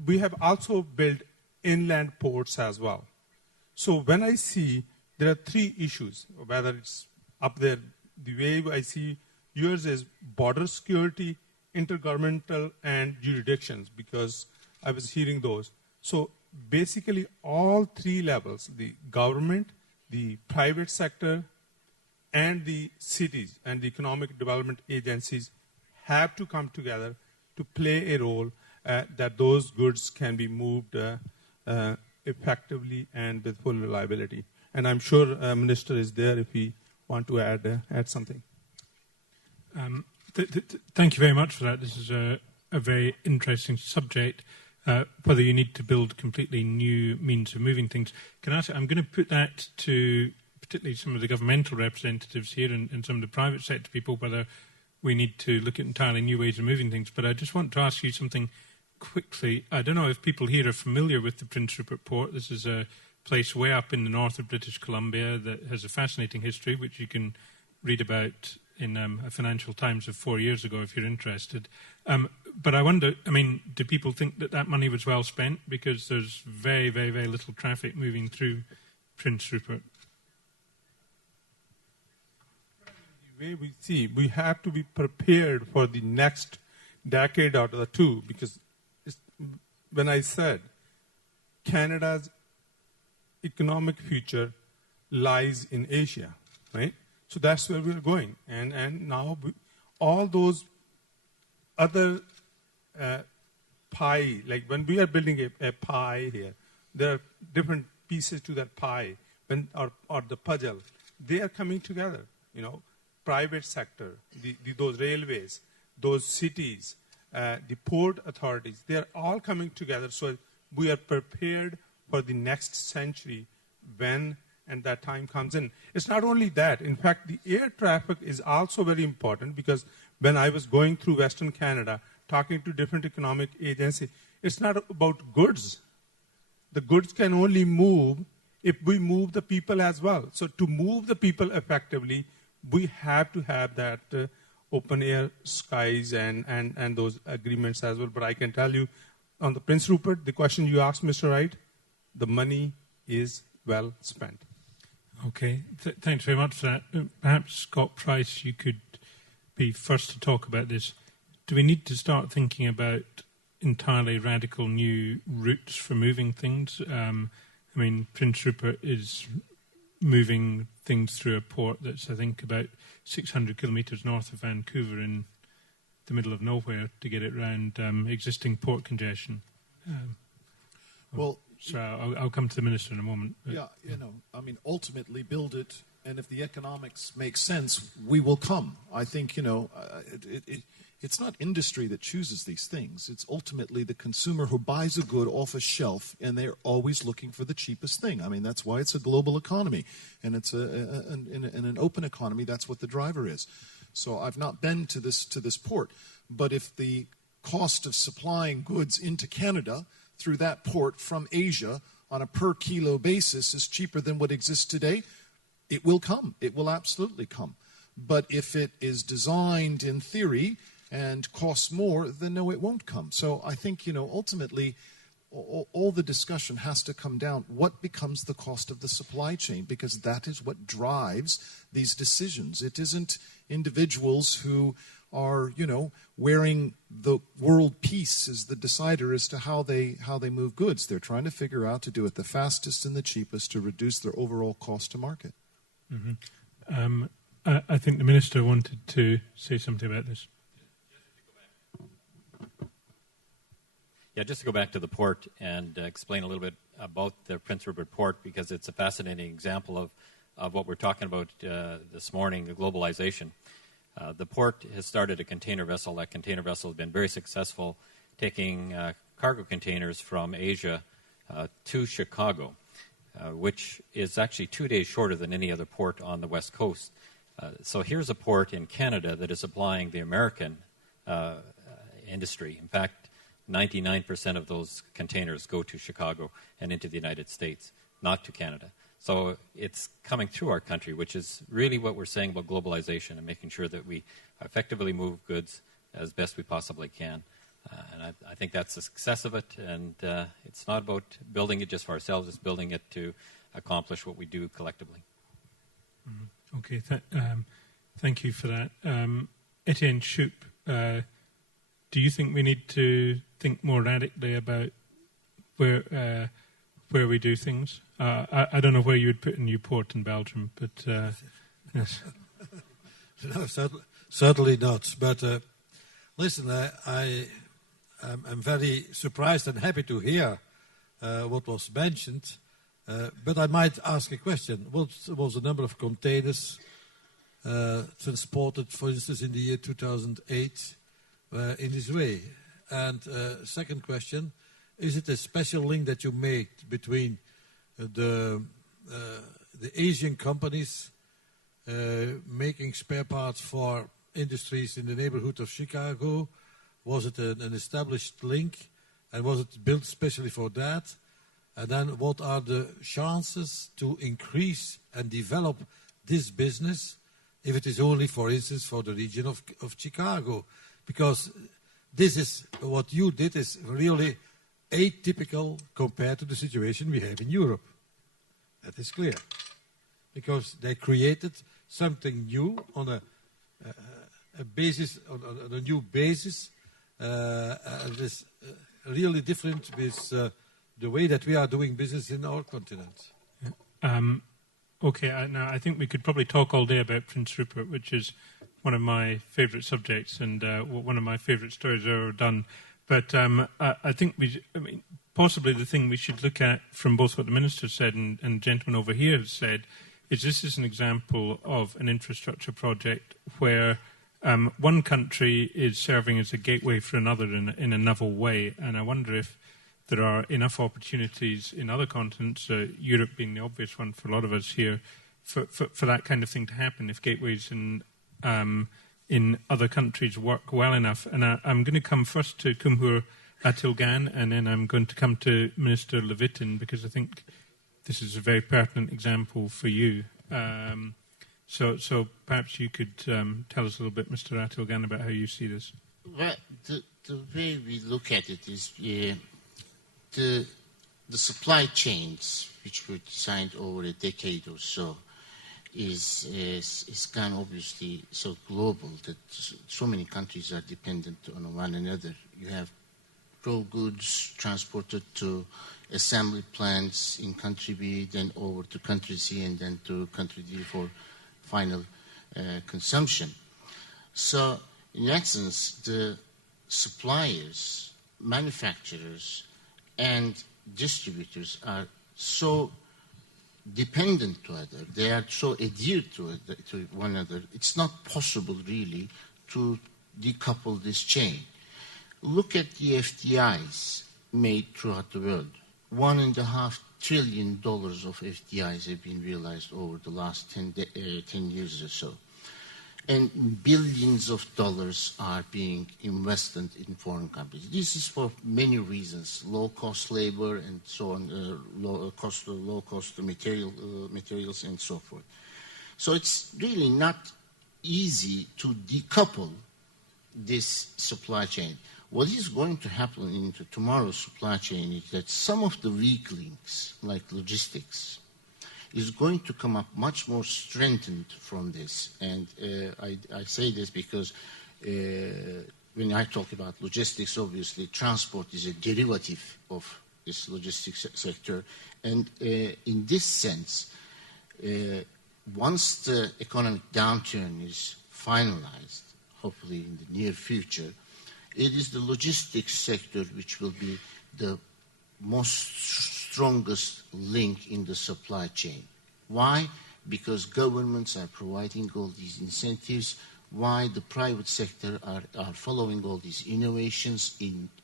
we have also built inland ports as well. So when I see there are 3 issues, whether it's up there, the way I see yours is border security, intergovernmental, and jurisdictions, because I was hearing those. So basically all 3 levels, the government, the private sector, and the cities and the economic development agencies have to come together to play a role that those goods can be moved effectively and with full reliability. And I'm sure Minister is there if he want to add something. Thank you very much for that. This is a very interesting subject, whether you need to build completely new means of moving things. Can I ask, I'm going to put that to particularly some of the governmental representatives here and some of the private sector people, whether we need to look at entirely new ways of moving things. But I just want to ask you something quickly. I don't know if people here are familiar with the Prince Rupert Port. This is a place way up in the north of British Columbia that has a fascinating history, which you can read about in a Financial Times of 4 years ago if you're interested. But I wonder, do people think that money was well spent? Because there's very, very, very little traffic moving through Prince Rupert. The way we see, we have to be prepared for the next decade out of the 2, because when I said Canada's economic future lies in Asia, right? So that's where we're going. And now all those other pie, like when we are building a pie here, there are different pieces to that pie, or the puzzle. They are coming together, private sector, those railways, those cities, the port authorities, they are all coming together. So we are prepared for the next century when and that time comes in. It's not only that. In fact, the air traffic is also very important, because when I was going through Western Canada, talking to different economic agencies, it's not about goods. The goods can only move if we move the people as well. So to move the people effectively, we have to have that open air skies and those agreements as well. But I can tell you, on the Prince Rupert, the question you asked, Mr. Wright, the money is well spent. Okay, thanks very much for that. Perhaps, Scott Price, you could be first to talk about this. Do we need to start thinking about entirely radical new routes for moving things? Prince Rupert is moving things through a port that's, I think, about 600 kilometres north of Vancouver in the middle of nowhere to get it around existing port congestion. So I'll come to the Minister in a moment. Yeah, ultimately build it, and if the economics make sense, we will come. I think, it's not industry that chooses these things. It's ultimately the consumer who buys a good off a shelf, and they're always looking for the cheapest thing. That's why it's a global economy, and it's in an open economy. That's what the driver is. So I've not been to this port, but if the cost of supplying goods into Canada through that port from Asia on a per kilo basis is cheaper than what exists today, it will come. It will absolutely come. But if it is designed in theory and costs more, then no, it won't come. So I think, ultimately, all the discussion has to come down. What becomes the cost of the supply chain? Because that is what drives these decisions. It isn't individuals who are, wearing the world peace as the decider as to how they move goods. They're trying to figure out to do it the fastest and the cheapest to reduce their overall cost to market. Mm-hmm. I think the Minister wanted to say something about this. Yeah, just to go back to the port and explain a little bit about the Prince Rupert port, because it's a fascinating example of what we're talking about this morning, the globalization. The port has started a container vessel. That container vessel has been very successful, taking cargo containers from Asia to Chicago, which is actually 2 days shorter than any other port on the West Coast. So here's a port in Canada that is supplying the American industry. In fact, 99% of those containers go to Chicago and into the United States, not to Canada. So it's coming through our country, which is really what we're saying about globalization and making sure that we effectively move goods as best we possibly can. And I think that's the success of it. And it's not about building it just for ourselves. It's building it to accomplish what we do collectively. Mm-hmm. Okay, thank you for that. Etienne, Schouppe, do you think we need to think more radically about where we do things? I don't know where you would put a new port in Belgium, but yes. No, certainly not. But listen, I'm very surprised and happy to hear what was mentioned. But I might ask a question. What was the number of containers transported, for instance, in the year 2008 in this way? And second question, is it a special link that you made between the Asian companies making spare parts for industries in the neighborhood of Chicago? Was it an established link? And was it built specially for that? And then what are the chances to increase and develop this business if it is only, for instance, for the region of Chicago? Because this is what you did is really atypical compared to the situation we have in Europe. That is clear. Because they created something new on a basis, on a new basis. This really different with the way that we are doing business in our continent. Okay, now I think we could probably talk all day about Prince Rupert, which is one of my favourite subjects and one of my favourite stories I've ever done. But I think possibly the thing we should look at from both what the Minister said and gentlemen over here have said is this is an example of an infrastructure project where one country is serving as a gateway for another in a novel way. And I wonder if there are enough opportunities in other continents, Europe being the obvious one for a lot of us here, for that kind of thing to happen if gateways in other countries work well enough. And I'm going to come first to Cumhur Atılgan, and then I'm going to come to Minister Levitin, because I think this is a very pertinent example for you. So perhaps you could tell us a little bit, Mr. Atılgan, about how you see this. Well, the way we look at it is the supply chains, which were designed over a decade or so, is gone obviously so global that so many countries are dependent on one another. You have raw goods transported to assembly plants in country B, then over to country C, and then to country D for final consumption. So in that sense, the suppliers, manufacturers, and distributors are so dependent to other. They are so adhered to one another. It's not possible really to decouple this chain. Look at the FDIs made throughout the world. $1.5 trillion of FDIs have been realized over the last 10 years or so. And billions of dollars are being invested in foreign companies. This is for many reasons: low-cost labor and so on, low-cost materials and so forth. So it's really not easy to decouple this supply chain. What is going to happen into tomorrow's supply chain is that some of the weak links, like logistics, is going to come up much more strengthened from this. And I say this because when I talk about logistics, obviously transport is a derivative of this logistics sector. And in this sense, once the economic downturn is finalized, hopefully in the near future, it is the logistics sector which will be the strongest link in the supply chain. Why? Because governments are providing all these incentives. Why? The private sector are following all these innovations,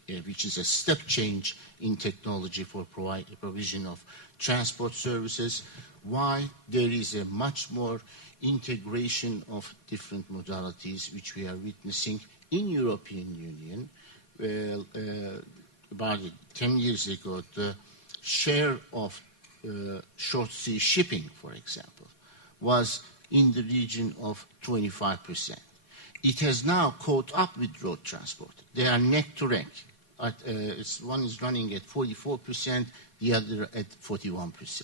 which is a step change in technology for provision of transport services. Why? There is a much more integration of different modalities, which we are witnessing in European Union. About 10 years ago, the share of short sea shipping, for example, was in the region of 25%. It has now caught up with road transport. They are neck to neck. One is running at 44%, the other at 41%.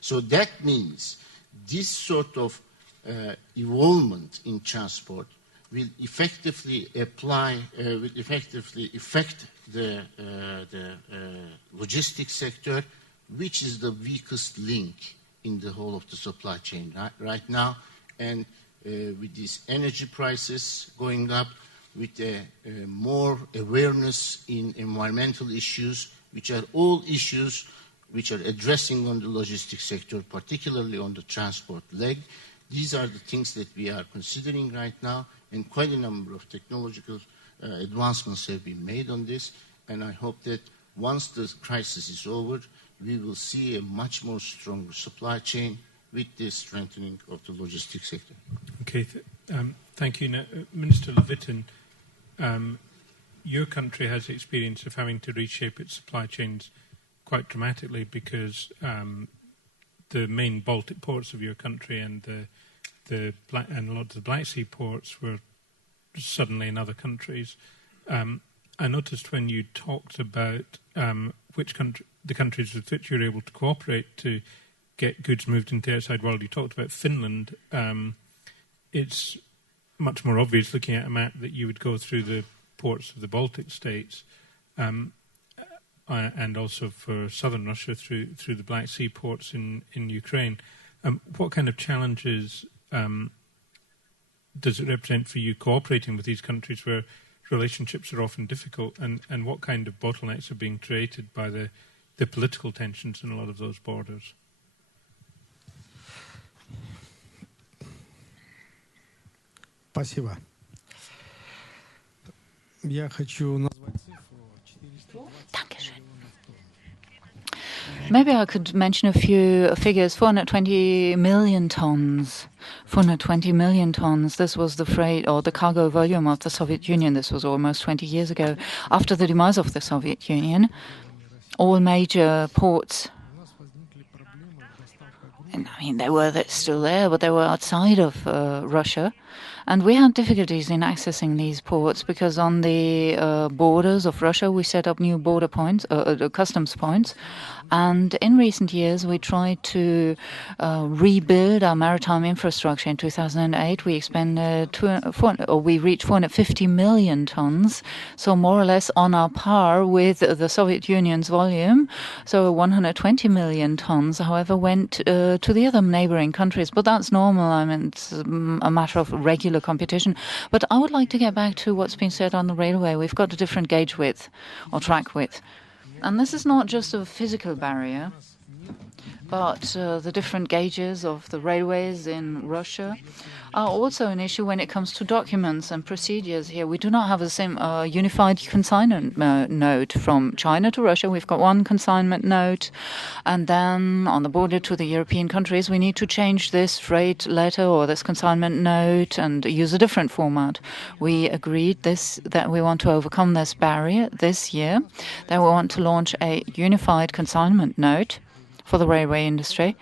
So that means this sort of involvement in transport will effectively affect the logistics sector, which is the weakest link in the whole of the supply chain right now. And with these energy prices going up, with more awareness in environmental issues, which are all issues which are addressing on the logistics sector, particularly on the transport leg. These are the things that we are considering right now, and quite a number of technological advancements have been made on this, and I hope that once the crisis is over, we will see a much more stronger supply chain with the strengthening of the logistics sector. Okay, thank you. Now, Minister Levitin, your country has experience of having to reshape its supply chains quite dramatically because the main Baltic ports of your country and a lot of the Black Sea ports were suddenly in other countries. I noticed when you talked about the countries with which you're able to cooperate to get goods moved into the outside world, you talked about Finland. It's much more obvious looking at a map that you would go through the ports of the Baltic states. and also for southern Russia through the Black Sea ports in Ukraine. What kind of challenges does it represent for you cooperating with these countries where relationships are often difficult, and what kind of bottlenecks are being created by the political tensions in a lot of those borders? Спасибо. Я хочу назвать цифру 420. Maybe I could mention a few figures. 420 million tons. 420 million tons. This was the freight or the cargo volume of the Soviet Union. This was almost 20 years ago. After the demise of the Soviet Union, all major ports, and I mean, they were still there, but they were outside of Russia. And we had difficulties in accessing these ports because on the borders of Russia, we set up new border points, customs points. And in recent years, we tried to rebuild our maritime infrastructure. In 2008, we expended we reached 450 million tons, so more or less on our par with the Soviet Union's volume. So 120 million tons, however, went to the other neighboring countries. But that's normal. I mean, it's a matter of regular competition. But I would like to get back to what's been said on the railway. We've got a different gauge width or track width. And this is not just a physical barrier, but the different gauges of the railways in Russia are also an issue when it comes to documents and procedures here. We do not have the same unified consignment note from China to Russia. We've got one consignment note, and then on the border to the European countries, we need to change this freight letter or this consignment note and use a different format. We agreed that we want to overcome this barrier this year, that we want to launch a unified consignment note for the railway industry.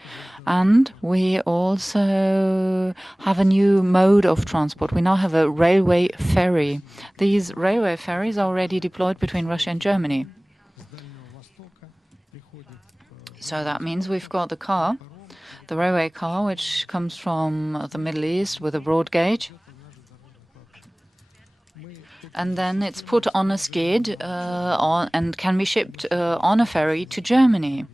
And we also have a new mode of transport. We now have a railway ferry. These railway ferries are already deployed between Russia and Germany. So that means we've got the railway car, which comes from the Middle East with a broad gauge. And then it's put on a skid and can be shipped on a ferry to Germany.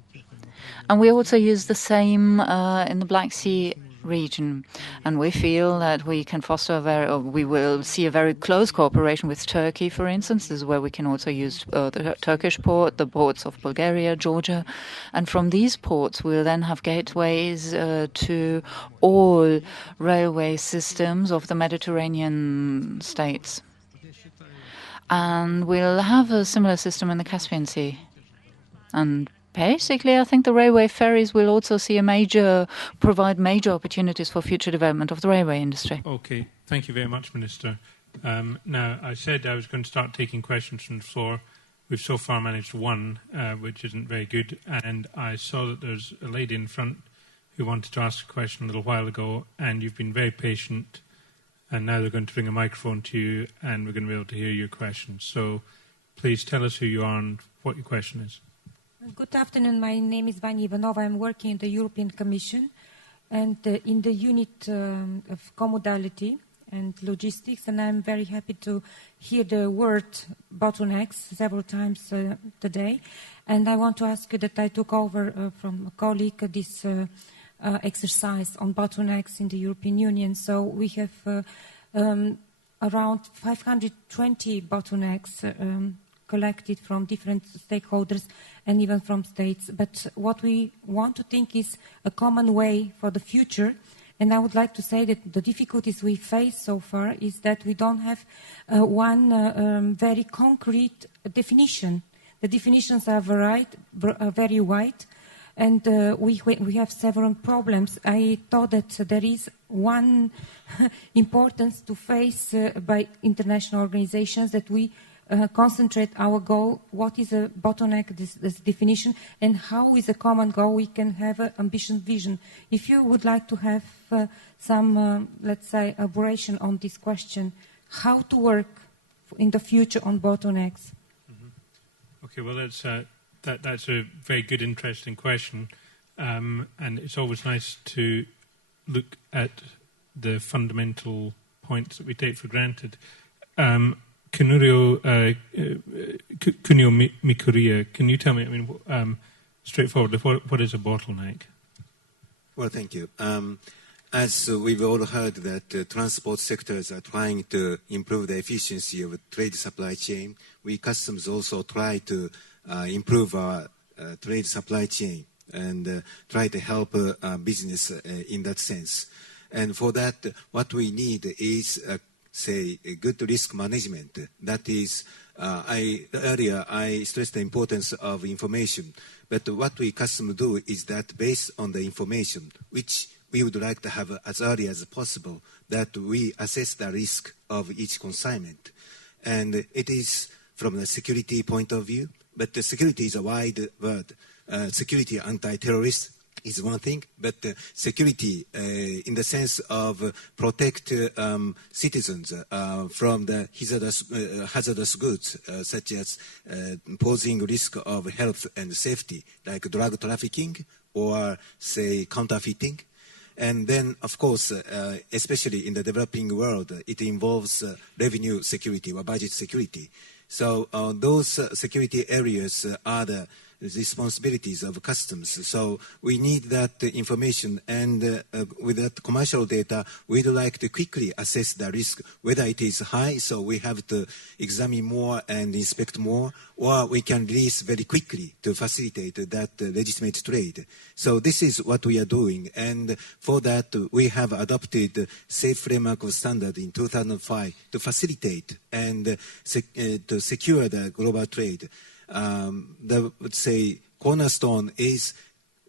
And we also use the same in the Black Sea region. And we feel that we can foster we will see a very close cooperation with Turkey, for instance. This is where we can also use the Turkish port, the ports of Bulgaria, Georgia. And from these ports, we'll then have gateways to all railway systems of the Mediterranean states. And we'll have a similar system in the Caspian Sea. And basically, I think the railway ferries will also provide major opportunities for future development of the railway industry. Okay, thank you very much, Minister. Now, I said I was going to start taking questions from the floor. We've so far managed one, which isn't very good, and I saw that there's a lady in front who wanted to ask a question a little while ago, and you've been very patient, and now they're going to bring a microphone to you, and we're going to be able to hear your question. So please tell us who you are and what your question is. Good afternoon. My name is Vanya Ivanova. I'm working in the European Commission and in the unit of commodality and logistics, and I'm very happy to hear the word bottlenecks several times today. And I want to ask you that I took over from a colleague this exercise on bottlenecks in the European Union. So we have around 520 bottlenecks collected from different stakeholders and even from states. But what we want to think is a common way for the future. And I would like to say that the difficulties we face so far is that we don't have one very concrete definition. The definitions are very wide, and we have several problems. I thought that there is one importance to face by international organizations, that we concentrate our goal, what is a bottleneck, this definition, and how is a common goal we can have an ambitious vision. If you would like to have some, let's say, elaboration on this question, how to work in the future on bottlenecks. Mm-hmm. Okay, well, that's a very good, interesting question, and it's always nice to look at the fundamental points that we take for granted. Cumhur Mikuria, can you tell me, straightforward, what is a bottleneck? Well, thank you. As we've all heard that transport sectors are trying to improve the efficiency of trade supply chain, we customs also try to improve our trade supply chain and try to help business in that sense. And for that, what we need is, say, a good risk management. That is, earlier I stressed the importance of information, but what we customs do is that based on the information, which we would like to have as early as possible, that we assess the risk of each consignment. And it is from the security point of view, but the security is a wide word. Security, anti-terrorist is one thing, but security in the sense of protect citizens from the hazardous goods, such as posing risk of health and safety, like drug trafficking or, say, counterfeiting. And then, of course, especially in the developing world, it involves revenue security or budget security. So those security areas are the responsibilities of customs. So we need that information, and with that commercial data, we'd like to quickly assess the risk, whether it is high, so we have to examine more and inspect more, or we can release very quickly to facilitate that legitimate trade. So this is what we are doing, and for that we have adopted Safe Framework of Standard in 2005 to facilitate and to secure the global trade. Would say cornerstone is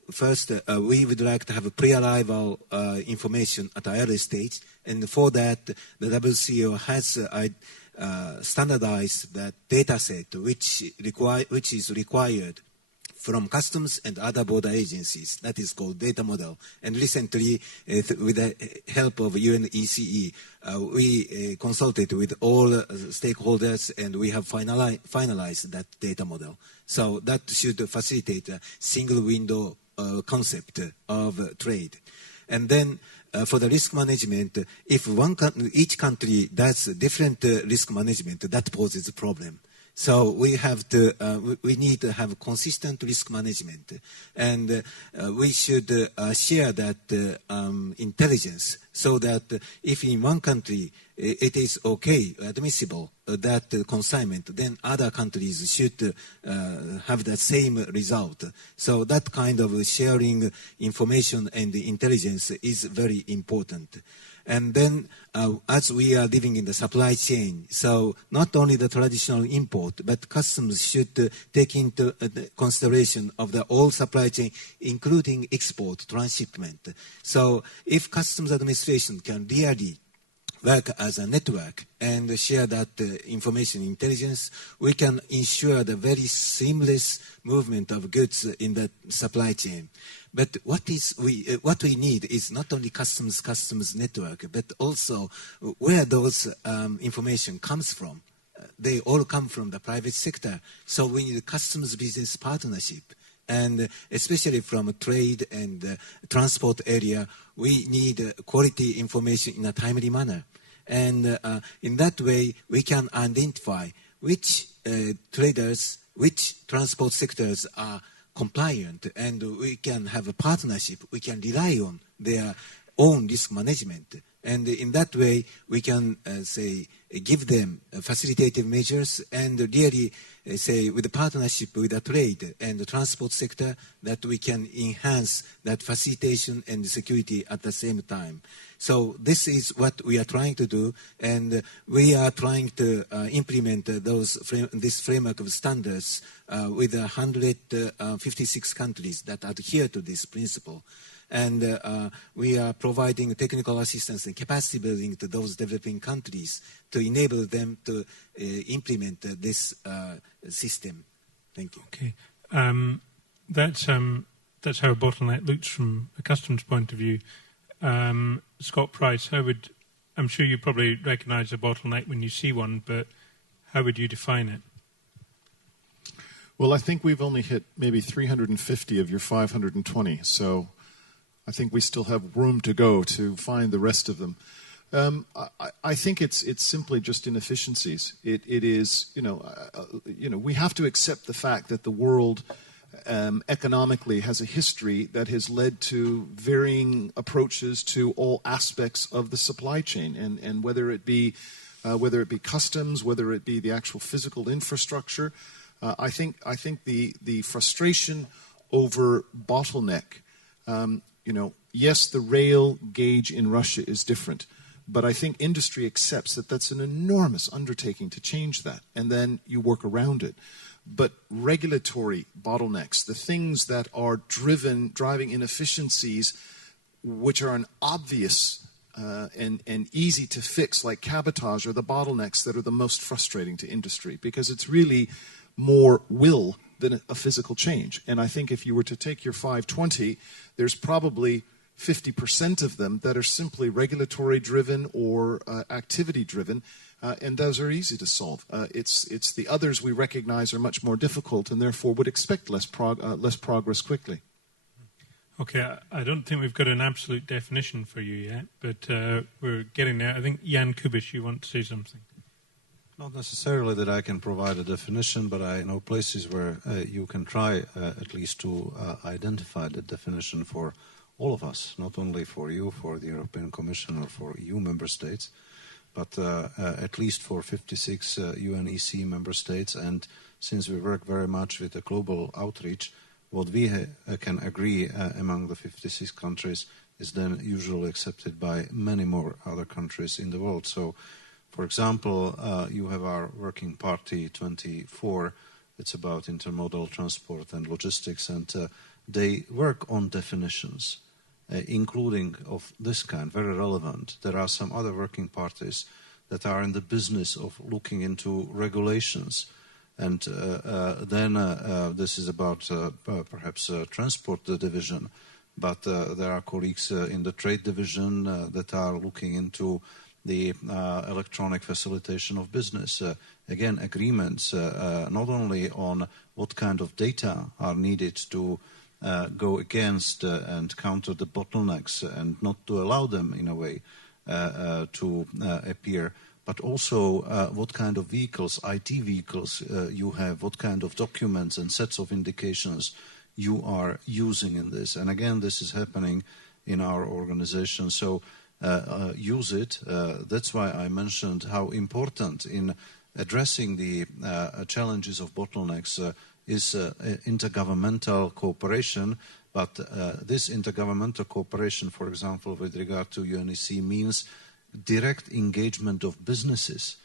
first we would like to have a pre-arrival information at the early stage, and for that the WCO has standardized that data set which is required from customs and other border agencies. That is called data model. And recently, with the help of UNECE, we consulted with all stakeholders, and we have finalized that data model. So that should facilitate a single window concept of trade. And then for the risk management, if each country does different risk management, that poses a problem. So we have to, we need to have consistent risk management, and we should share that intelligence, so that if in one country it is okay, admissible, that consignment, then other countries should have the same result. So that kind of sharing information and intelligence is very important. And then, as we are living in the supply chain, so not only the traditional import, but customs should take into consideration of the whole supply chain, including export, transshipment. So if customs administration can really work as a network and share that information intelligence, we can ensure the very seamless movement of goods in the supply chain. But what we need is not only customs network, but also where those information comes from. They all come from the private sector. So we need a customs business partnership. And especially from trade and transport area, we need quality information in a timely manner. And in that way, we can identify which traders, which transport sectors are compliant, and we can have a partnership. We can rely on their own risk management. And in that way, we can, say, give them facilitative measures and really, say, with the partnership with the trade and the transport sector, that we can enhance that facilitation and security at the same time. So this is what we are trying to do, and we are trying to implement this framework of standards with 156 countries that adhere to this principle. And we are providing technical assistance and capacity building to those developing countries to enable them to implement this system. Thank you. Okay. That's how a bottleneck looks from a customs point of view. Scott Price, I'm sure you probably recognise a bottleneck when you see one, but how would you define it? Well, I think we've only hit maybe 350 of your 520, so I think we still have room to go to find the rest of them. I think it's simply just inefficiencies. It is, we have to accept the fact that the world economically has a history that has led to varying approaches to all aspects of the supply chain, and whether it be customs, whether it be the actual physical infrastructure. I think the frustration over bottleneck. Yes, the rail gauge in Russia is different. But I think industry accepts that that's an enormous undertaking to change that, and then you work around it. But regulatory bottlenecks, the things that are driving inefficiencies, which are an obvious and easy to fix, like cabotage, are the bottlenecks that are the most frustrating to industry, because it's really more will than a physical change. And I think if you were to take your 520, there's probably 50% of them that are simply regulatory driven or activity driven, and those are easy to solve. It's the others we recognize are much more difficult, and therefore would expect less progress quickly. Okay, I don't think we've got an absolute definition for you yet, but we're getting there. I think Jan Kubiš, you want to say something? Not necessarily that I can provide a definition, but I know places where you can try at least to identify the definition for all of us, not only for you, for the European Commission or for EU member states, but at least for 56 UNEC member states. And since we work very much with a global outreach, what we can agree among the 56 countries is then usually accepted by many more other countries in the world. So, for example, you have our Working Party 24. It's about intermodal transport and logistics, and they work on definitions. Including of this kind, very relevant. There are some other working parties that are in the business of looking into regulations. And then this is about perhaps transport division, but there are colleagues in the trade division that are looking into the electronic facilitation of business. Again, agreements not only on what kind of data are needed to go against and counter the bottlenecks and not to allow them, in a way, to appear, but also what kind of vehicles, IT vehicles you have, what kind of documents and sets of indications you are using in this. And again, this is happening in our organization. So use it. That's why I mentioned how important in addressing the challenges of bottlenecks is intergovernmental cooperation, but this intergovernmental cooperation, for example, with regard to UNEC, means direct engagement of businesses,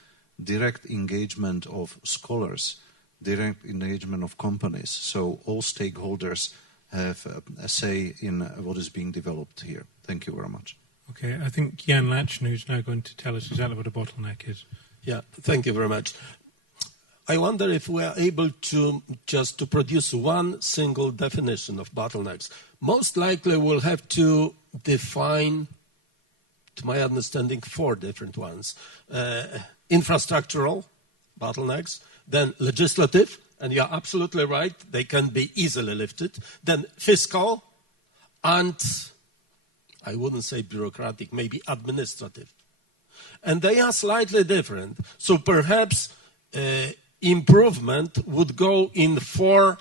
direct engagement of scholars, direct engagement of companies. So all stakeholders have a say in what is being developed here. Thank you very much. Okay, I think Jan Lacny is now going to tell us exactly what a bottleneck is. Yeah, thank you very much. I wonder if we are able to just to produce one single definition of bottlenecks. Most likely we'll have to define, to my understanding, 4 different ones. Infrastructural bottlenecks, then legislative, and you're absolutely right, they can be easily lifted. Then fiscal, and I wouldn't say bureaucratic, maybe administrative. And they are slightly different. So perhaps improvement would go in 4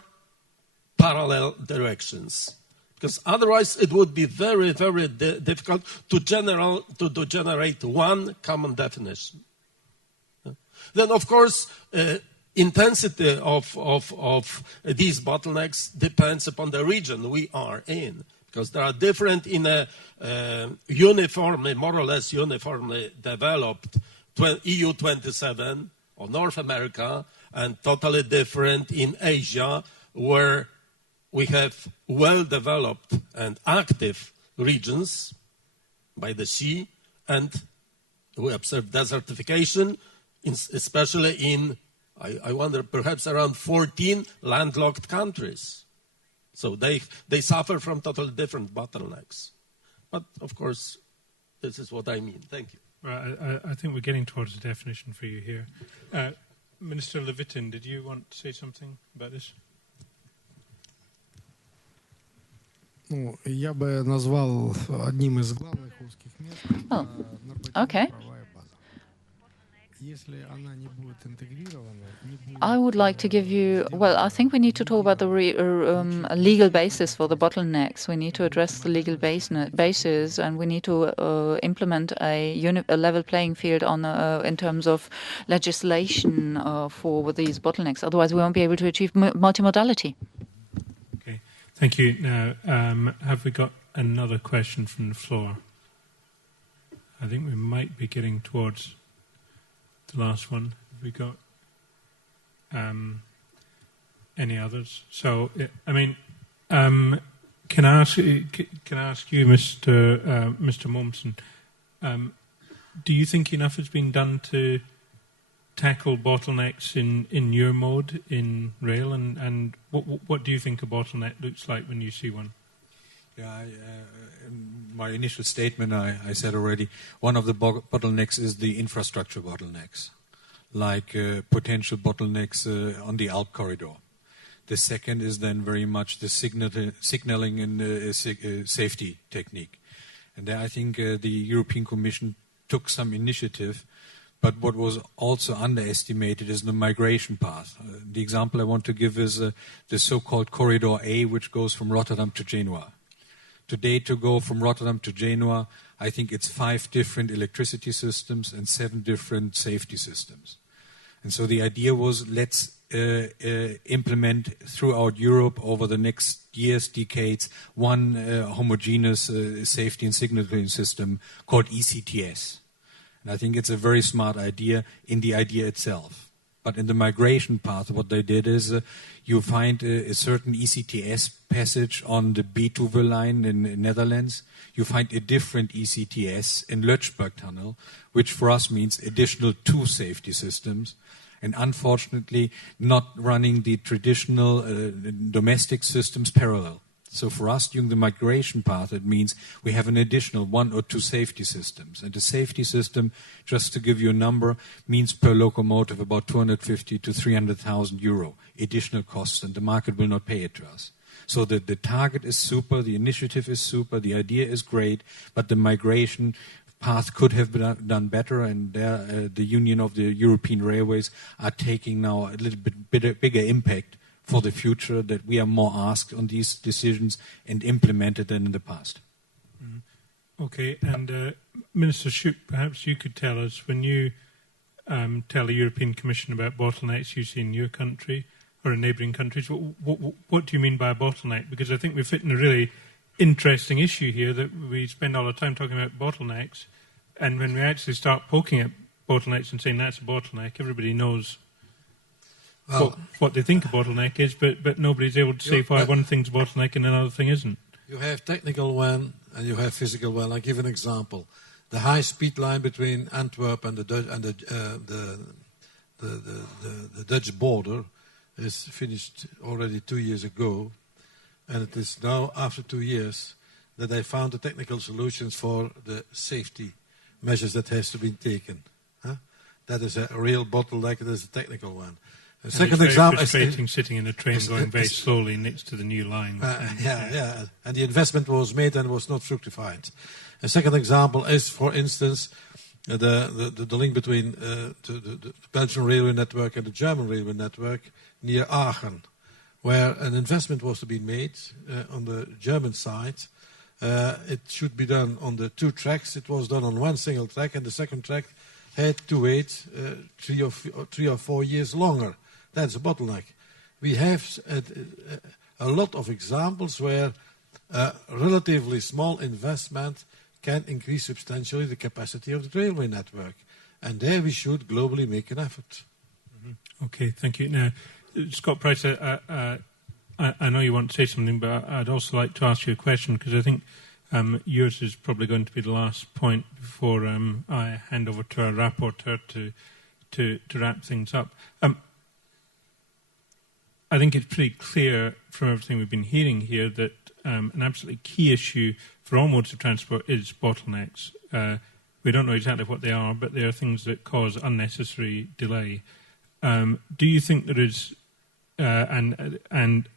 parallel directions, because otherwise it would be very, very difficult to generate one common definition. Then, of course, intensity of these bottlenecks depends upon the region we are in, because they are different in a uniformly, more or less uniformly developed EU 27 or North America, and totally different in Asia, where we have well-developed and active regions by the sea, and we observe desertification, especially in, I wonder, perhaps around 14 landlocked countries. So they suffer from totally different bottlenecks. But, of course, this is what I mean. Thank you. Right, I think we're getting towards a definition for you here. Minister Levitin, did you want to say something about this? Ну, я бы назвал одним из главных узких мест okay. правовая база. Если она не будет интегрирована, не будет... I would like to give you, well, I think we need to talk about the legal basis for the bottlenecks. We need to address the legal basis, and we need to implement a level playing field on in terms of legislation for these bottlenecks. Otherwise, we won't be able to achieve multimodality. Okay, thank you. Now, have we got another question from the floor? I think we might be getting towards the last one. Have we got any others? So, I mean, can I ask you, Mr. Mommsen, do you think enough has been done to tackle bottlenecks in your mode in rail, and what do you think a bottleneck looks like when you see one? Yeah, in my initial statement, I said already, one of the bottlenecks is the infrastructure bottlenecks, like potential bottlenecks on the Alp corridor. The second is then very much the signaling and safety technique. And there I think the European Commission took some initiative, but what was also underestimated is the migration path. The example I want to give is the so-called Corridor A, which goes from Rotterdam to Genoa. Today, to go from Rotterdam to Genoa, I think it's 5 different electricity systems and 7 different safety systems. And so the idea was, let's implement throughout Europe over the next years, decades, one homogeneous safety and signaling system called ECTS. And I think it's a very smart idea in the idea itself. But in the migration path, what they did is you find a certain ECTS passage on the Betuwe line in the Netherlands. You find a different ECTS in Lötschberg Tunnel, which for us means additional 2 safety systems. And unfortunately, not running the traditional domestic systems parallel. So for us, during the migration path, it means we have an additional 1 or 2 safety systems. And the safety system, just to give you a number, means per locomotive about 250 to 300,000 euro additional costs, and the market will not pay it to us. So the target is super, the initiative is super, the idea is great, but the migration path could have been done better, and the Union of the European Railways are taking now a little bit bigger impact for the future, that we are more asked on these decisions and implemented than in the past. Okay, and Minister Schouppe, perhaps you could tell us, when you tell the European Commission about bottlenecks you see in your country or in neighbouring countries, what do you mean by a bottleneck? Because I think we've hit in a really interesting issue here, that we spend all our time talking about bottlenecks, and when we actually start poking at bottlenecks and saying that's a bottleneck, everybody knows what they think a bottleneck is, but nobody's able to say why one thing's a bottleneck and another thing isn't. You have technical one and you have physical one. I'll give an example. The high-speed line between Antwerp and the Dutch border is finished already 2 years ago, and it is now, after 2 years, that they found the technical solutions for the safety measures that has to be taken. That is a real bottleneck. That is a technical one. The second example is frustrating sitting in a train going very slowly next to the new line. And the investment was made and was not fructified. A second example is, for instance, the link between the Belgian railway network and the German railway network near Aachen, where an investment was to be made on the German side. It should be done on the 2 tracks. It was done on 1 single track, and the second track had to wait 3 or 4 years longer. That's a bottleneck. We have a lot of examples where a relatively small investment can increase substantially the capacity of the railway network. And there we should globally make an effort. Okay, thank you. Now, Scott Price, I know you want to say something, but I'd also like to ask you a question, because I think yours is probably going to be the last point before I hand over to our rapporteur to wrap things up. I think it's pretty clear from everything we've been hearing here that an absolutely key issue for all modes of transport is bottlenecks. We don't know exactly what they are, but they are things that cause unnecessary delay. Do you think there is, and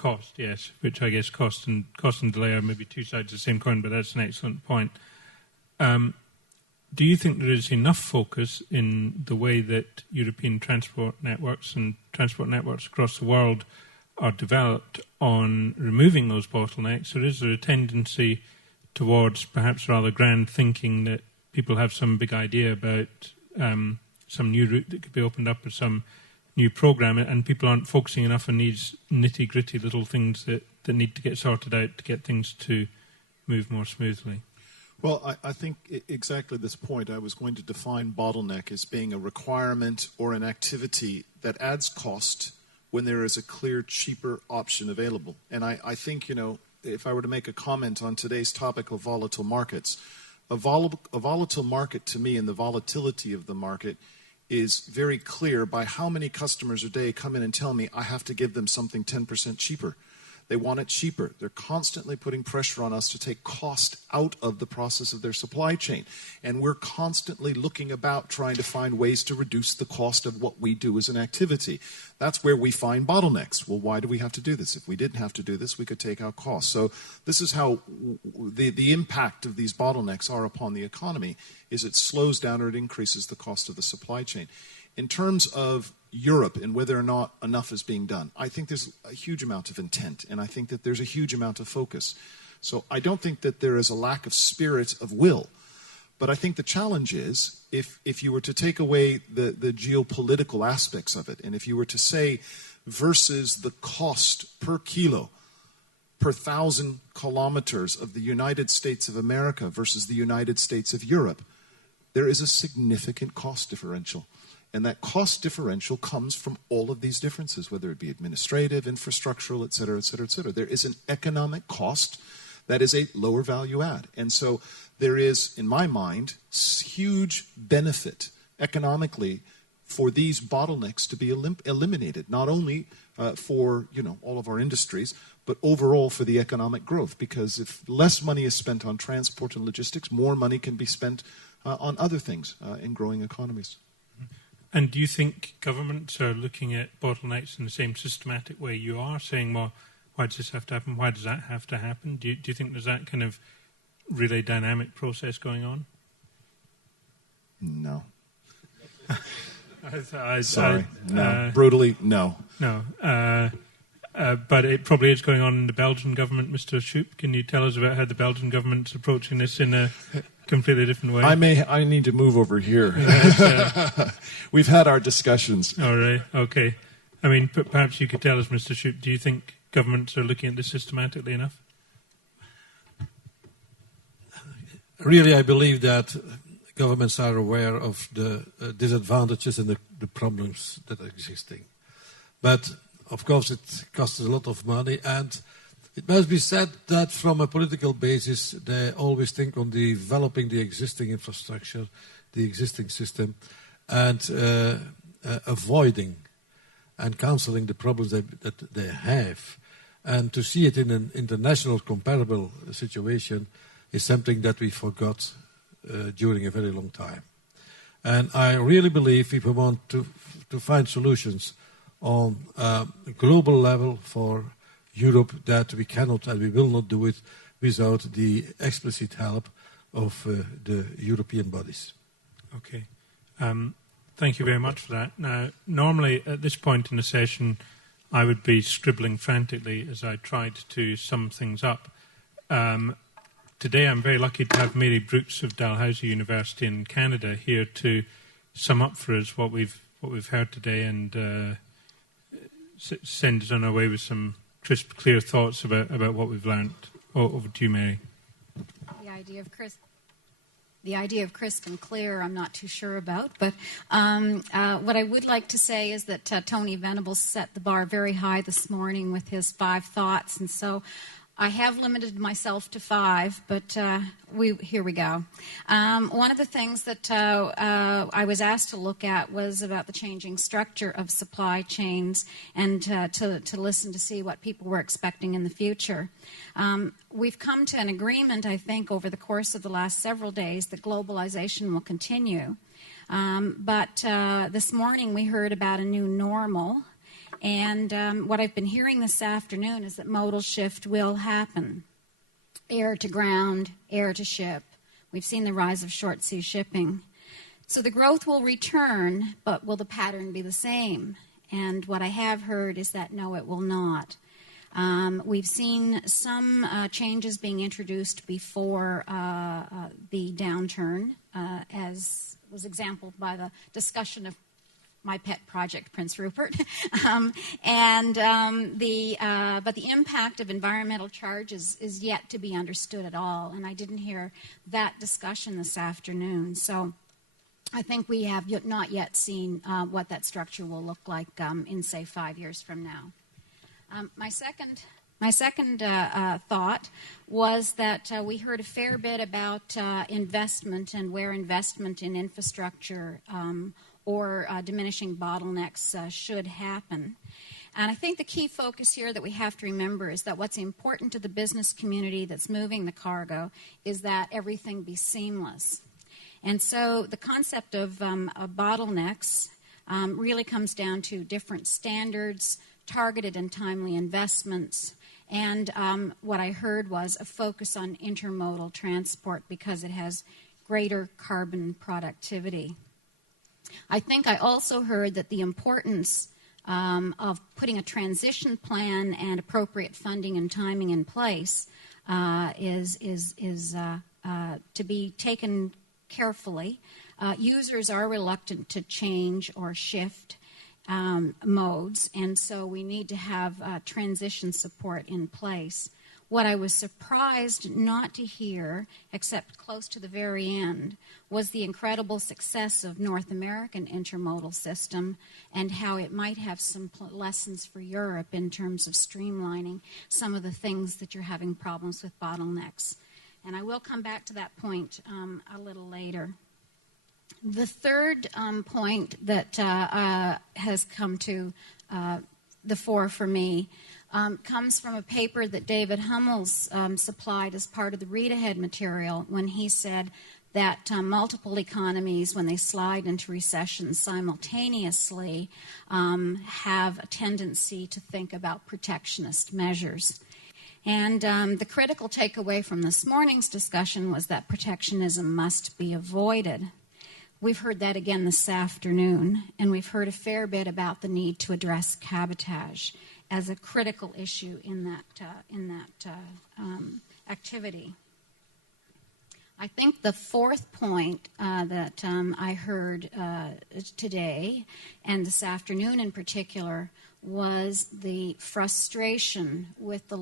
cost, yes, which I guess cost and delay are maybe two sides of the same coin, but that's an excellent point. Do you think there is enough focus in the way that European transport networks and transport networks across the world are developed on removing those bottlenecks, or is there a tendency towards perhaps rather grand thinking that people have some big idea about some new route that could be opened up or some new program, and people aren't focusing enough on these nitty-gritty little things that need to get sorted out to get things to move more smoothly? Well, I think exactly this point. I was going to define bottleneck as being a requirement or an activity that adds cost when there is a clear, cheaper option available. And I think, if I were to make a comment on today's topic of volatile markets, a volatile market to me and the volatility of the market is very clear by how many customers a day come in and tell me I have to give them something 10% cheaper. They want it cheaper. They're constantly putting pressure on us to take cost out of the process of their supply chain. And we're constantly looking about trying to find ways to reduce the cost of what we do as an activity. That's where we find bottlenecks. Well, why do we have to do this? If we didn't have to do this, we could take out costs. So this is how the impact of these bottlenecks are upon the economy, is it slows down or it increases the cost of the supply chain. In terms of Europe and whether or not enough is being done, I think there's a huge amount of intent, and I think that there's a huge amount of focus. So I don't think that there is a lack of spirit of will. But I think the challenge is, if you were to take away the geopolitical aspects of it, and if you were to say versus the cost per kilo, per 1,000 kilometers of the United States of America versus the United States of Europe, there is a significant cost differential. And that cost differential comes from all of these differences, whether it be administrative, infrastructural, et cetera, et cetera, et cetera. There is an economic cost that is a lower value add. And so there is, in my mind, huge benefit economically for these bottlenecks to be eliminated, not only for all of our industries, but overall for the economic growth. Because if less money is spent on transport and logistics, more money can be spent on other things in growing economies. And do you think governments are looking at bottlenecks in the same systematic way you are, saying, well, why does this have to happen? Why does that have to happen? Do you think there's that kind of really dynamic process going on? No. Sorry. No. Brutally, no. No. But it probably is going on in the Belgian government, Mr. Schouppe. Can you tell us about how the Belgian government's approaching this in a completely different way? I need to move over here. We've had our discussions. All right. Okay. I mean, perhaps you could tell us, Mr. Schouppe, do you think governments are looking at this systematically enough? Really, I believe that governments are aware of the disadvantages and the problems that are existing. But, of course, it costs a lot of money, and it must be said that from a political basis, they always think on developing the existing infrastructure, the existing system, and avoiding and cancelling the problems that they have. And to see it in an international comparable situation is something that we forgot during a very long time. And I really believe if we want to find solutions on a global level for Europe, that we cannot and we will not do it without the explicit help of the European bodies. Okay. Thank you very much for that. Now, normally at this point in the session, I would be scribbling frantically as I tried to sum things up. Today I'm very lucky to have Mary Brooks of Dalhousie University in Canada here to sum up for us what we've heard today and send us on our way with some crisp, clear thoughts about what we've learned. Over to you, Mary. The idea of crisp and clear, I'm not too sure about. But what I would like to say is that Tony Venables set the bar very high this morning with his 5 thoughts. And so I have limited myself to 5, but here we go. One of the things that I was asked to look at was about the changing structure of supply chains and to listen to see what people were expecting in the future. We've come to an agreement, I think, over the course of the last several days that globalization will continue. But this morning we heard about a new normal. And what I've been hearing this afternoon is that modal shift will happen. Air to ground, air to ship. We've seen the rise of short sea shipping. So the growth will return, but will the pattern be the same? And what I have heard is that no, it will not. We've seen some changes being introduced before the downturn, as was exampled by the discussion of my pet project, Prince Rupert. But the impact of environmental charges is yet to be understood at all, and I didn't hear that discussion this afternoon. So I think we have not yet seen what that structure will look like in, say, 5 years from now. My second thought was that we heard a fair bit about investment and where investment in infrastructure or diminishing bottlenecks should happen. And I think the key focus here that we have to remember is that what's important to the business community that's moving the cargo is that everything be seamless. And so the concept of bottlenecks really comes down to different standards, targeted and timely investments, and what I heard was a focus on intermodal transport because it has greater carbon productivity. I think I also heard that the importance of putting a transition plan and appropriate funding and timing in place is to be taken carefully. Users are reluctant to change or shift modes, and so we need to have transition support in place. What I was surprised not to hear, except close to the very end, was the incredible success of North American intermodal system and how it might have some lessons for Europe in terms of streamlining some of the things that you're having problems with bottlenecks. And I will come back to that point a little later. The third point that has come to the fore for me comes from a paper that David Hummels supplied as part of the read-ahead material when he said that multiple economies, when they slide into recession simultaneously, have a tendency to think about protectionist measures. And the critical takeaway from this morning's discussion was that protectionism must be avoided. We've heard that again this afternoon, and we've heard a fair bit about the need to address cabotage as a critical issue in that activity. I think the fourth point that I heard today and this afternoon in particular was the frustration with the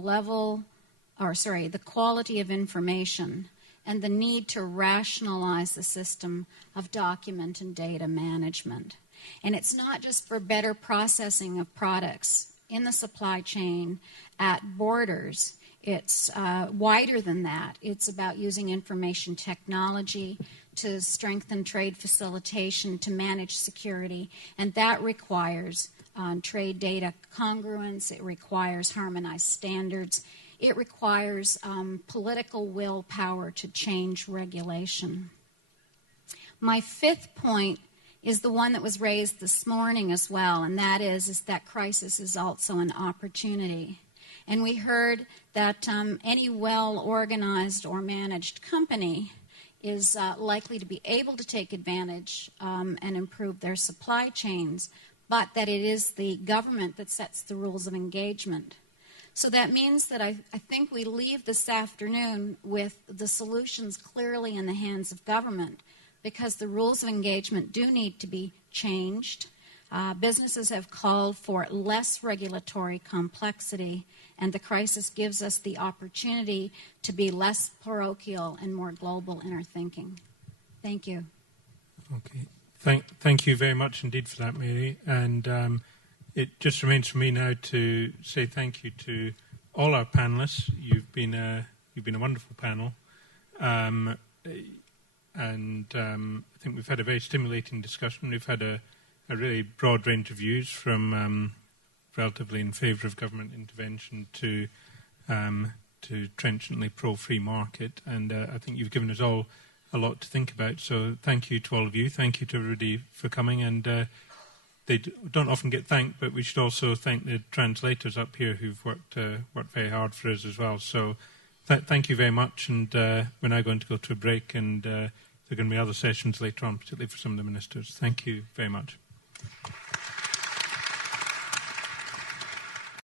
quality of information and the need to rationalize the system of document and data management. And it's not just for better processing of products in the supply chain at borders. It's wider than that. It's about using information technology to strengthen trade facilitation, to manage security, and that requires trade data congruence. It requires harmonized standards. It requires political willpower to change regulation. My fifth point is the one that was raised this morning as well, and that is that crisis is also an opportunity. And we heard that any well-organized or managed company is likely to be able to take advantage and improve their supply chains, but that it is the government that sets the rules of engagement. So that means that I think we leave this afternoon with the solutions clearly in the hands of government, because the rules of engagement do need to be changed. Businesses have called for less regulatory complexity, and the crisis gives us the opportunity to be less parochial and more global in our thinking. Thank you. Okay. Thank you very much indeed for that, Mary. And it just remains for me now to say thank you to all our panelists. You've been a wonderful panel. And I think we've had a very stimulating discussion. We've had a really broad range of views from relatively in favour of government intervention to trenchantly pro-free market. And I think you've given us all a lot to think about. So thank you to all of you. Thank you to everybody for coming. And they don't often get thanked, but we should also thank the translators up here who've worked very hard for us as well. So thank you very much, and we're now going to go to a break, and there are going to be other sessions later on, particularly for some of the ministers. Thank you very much.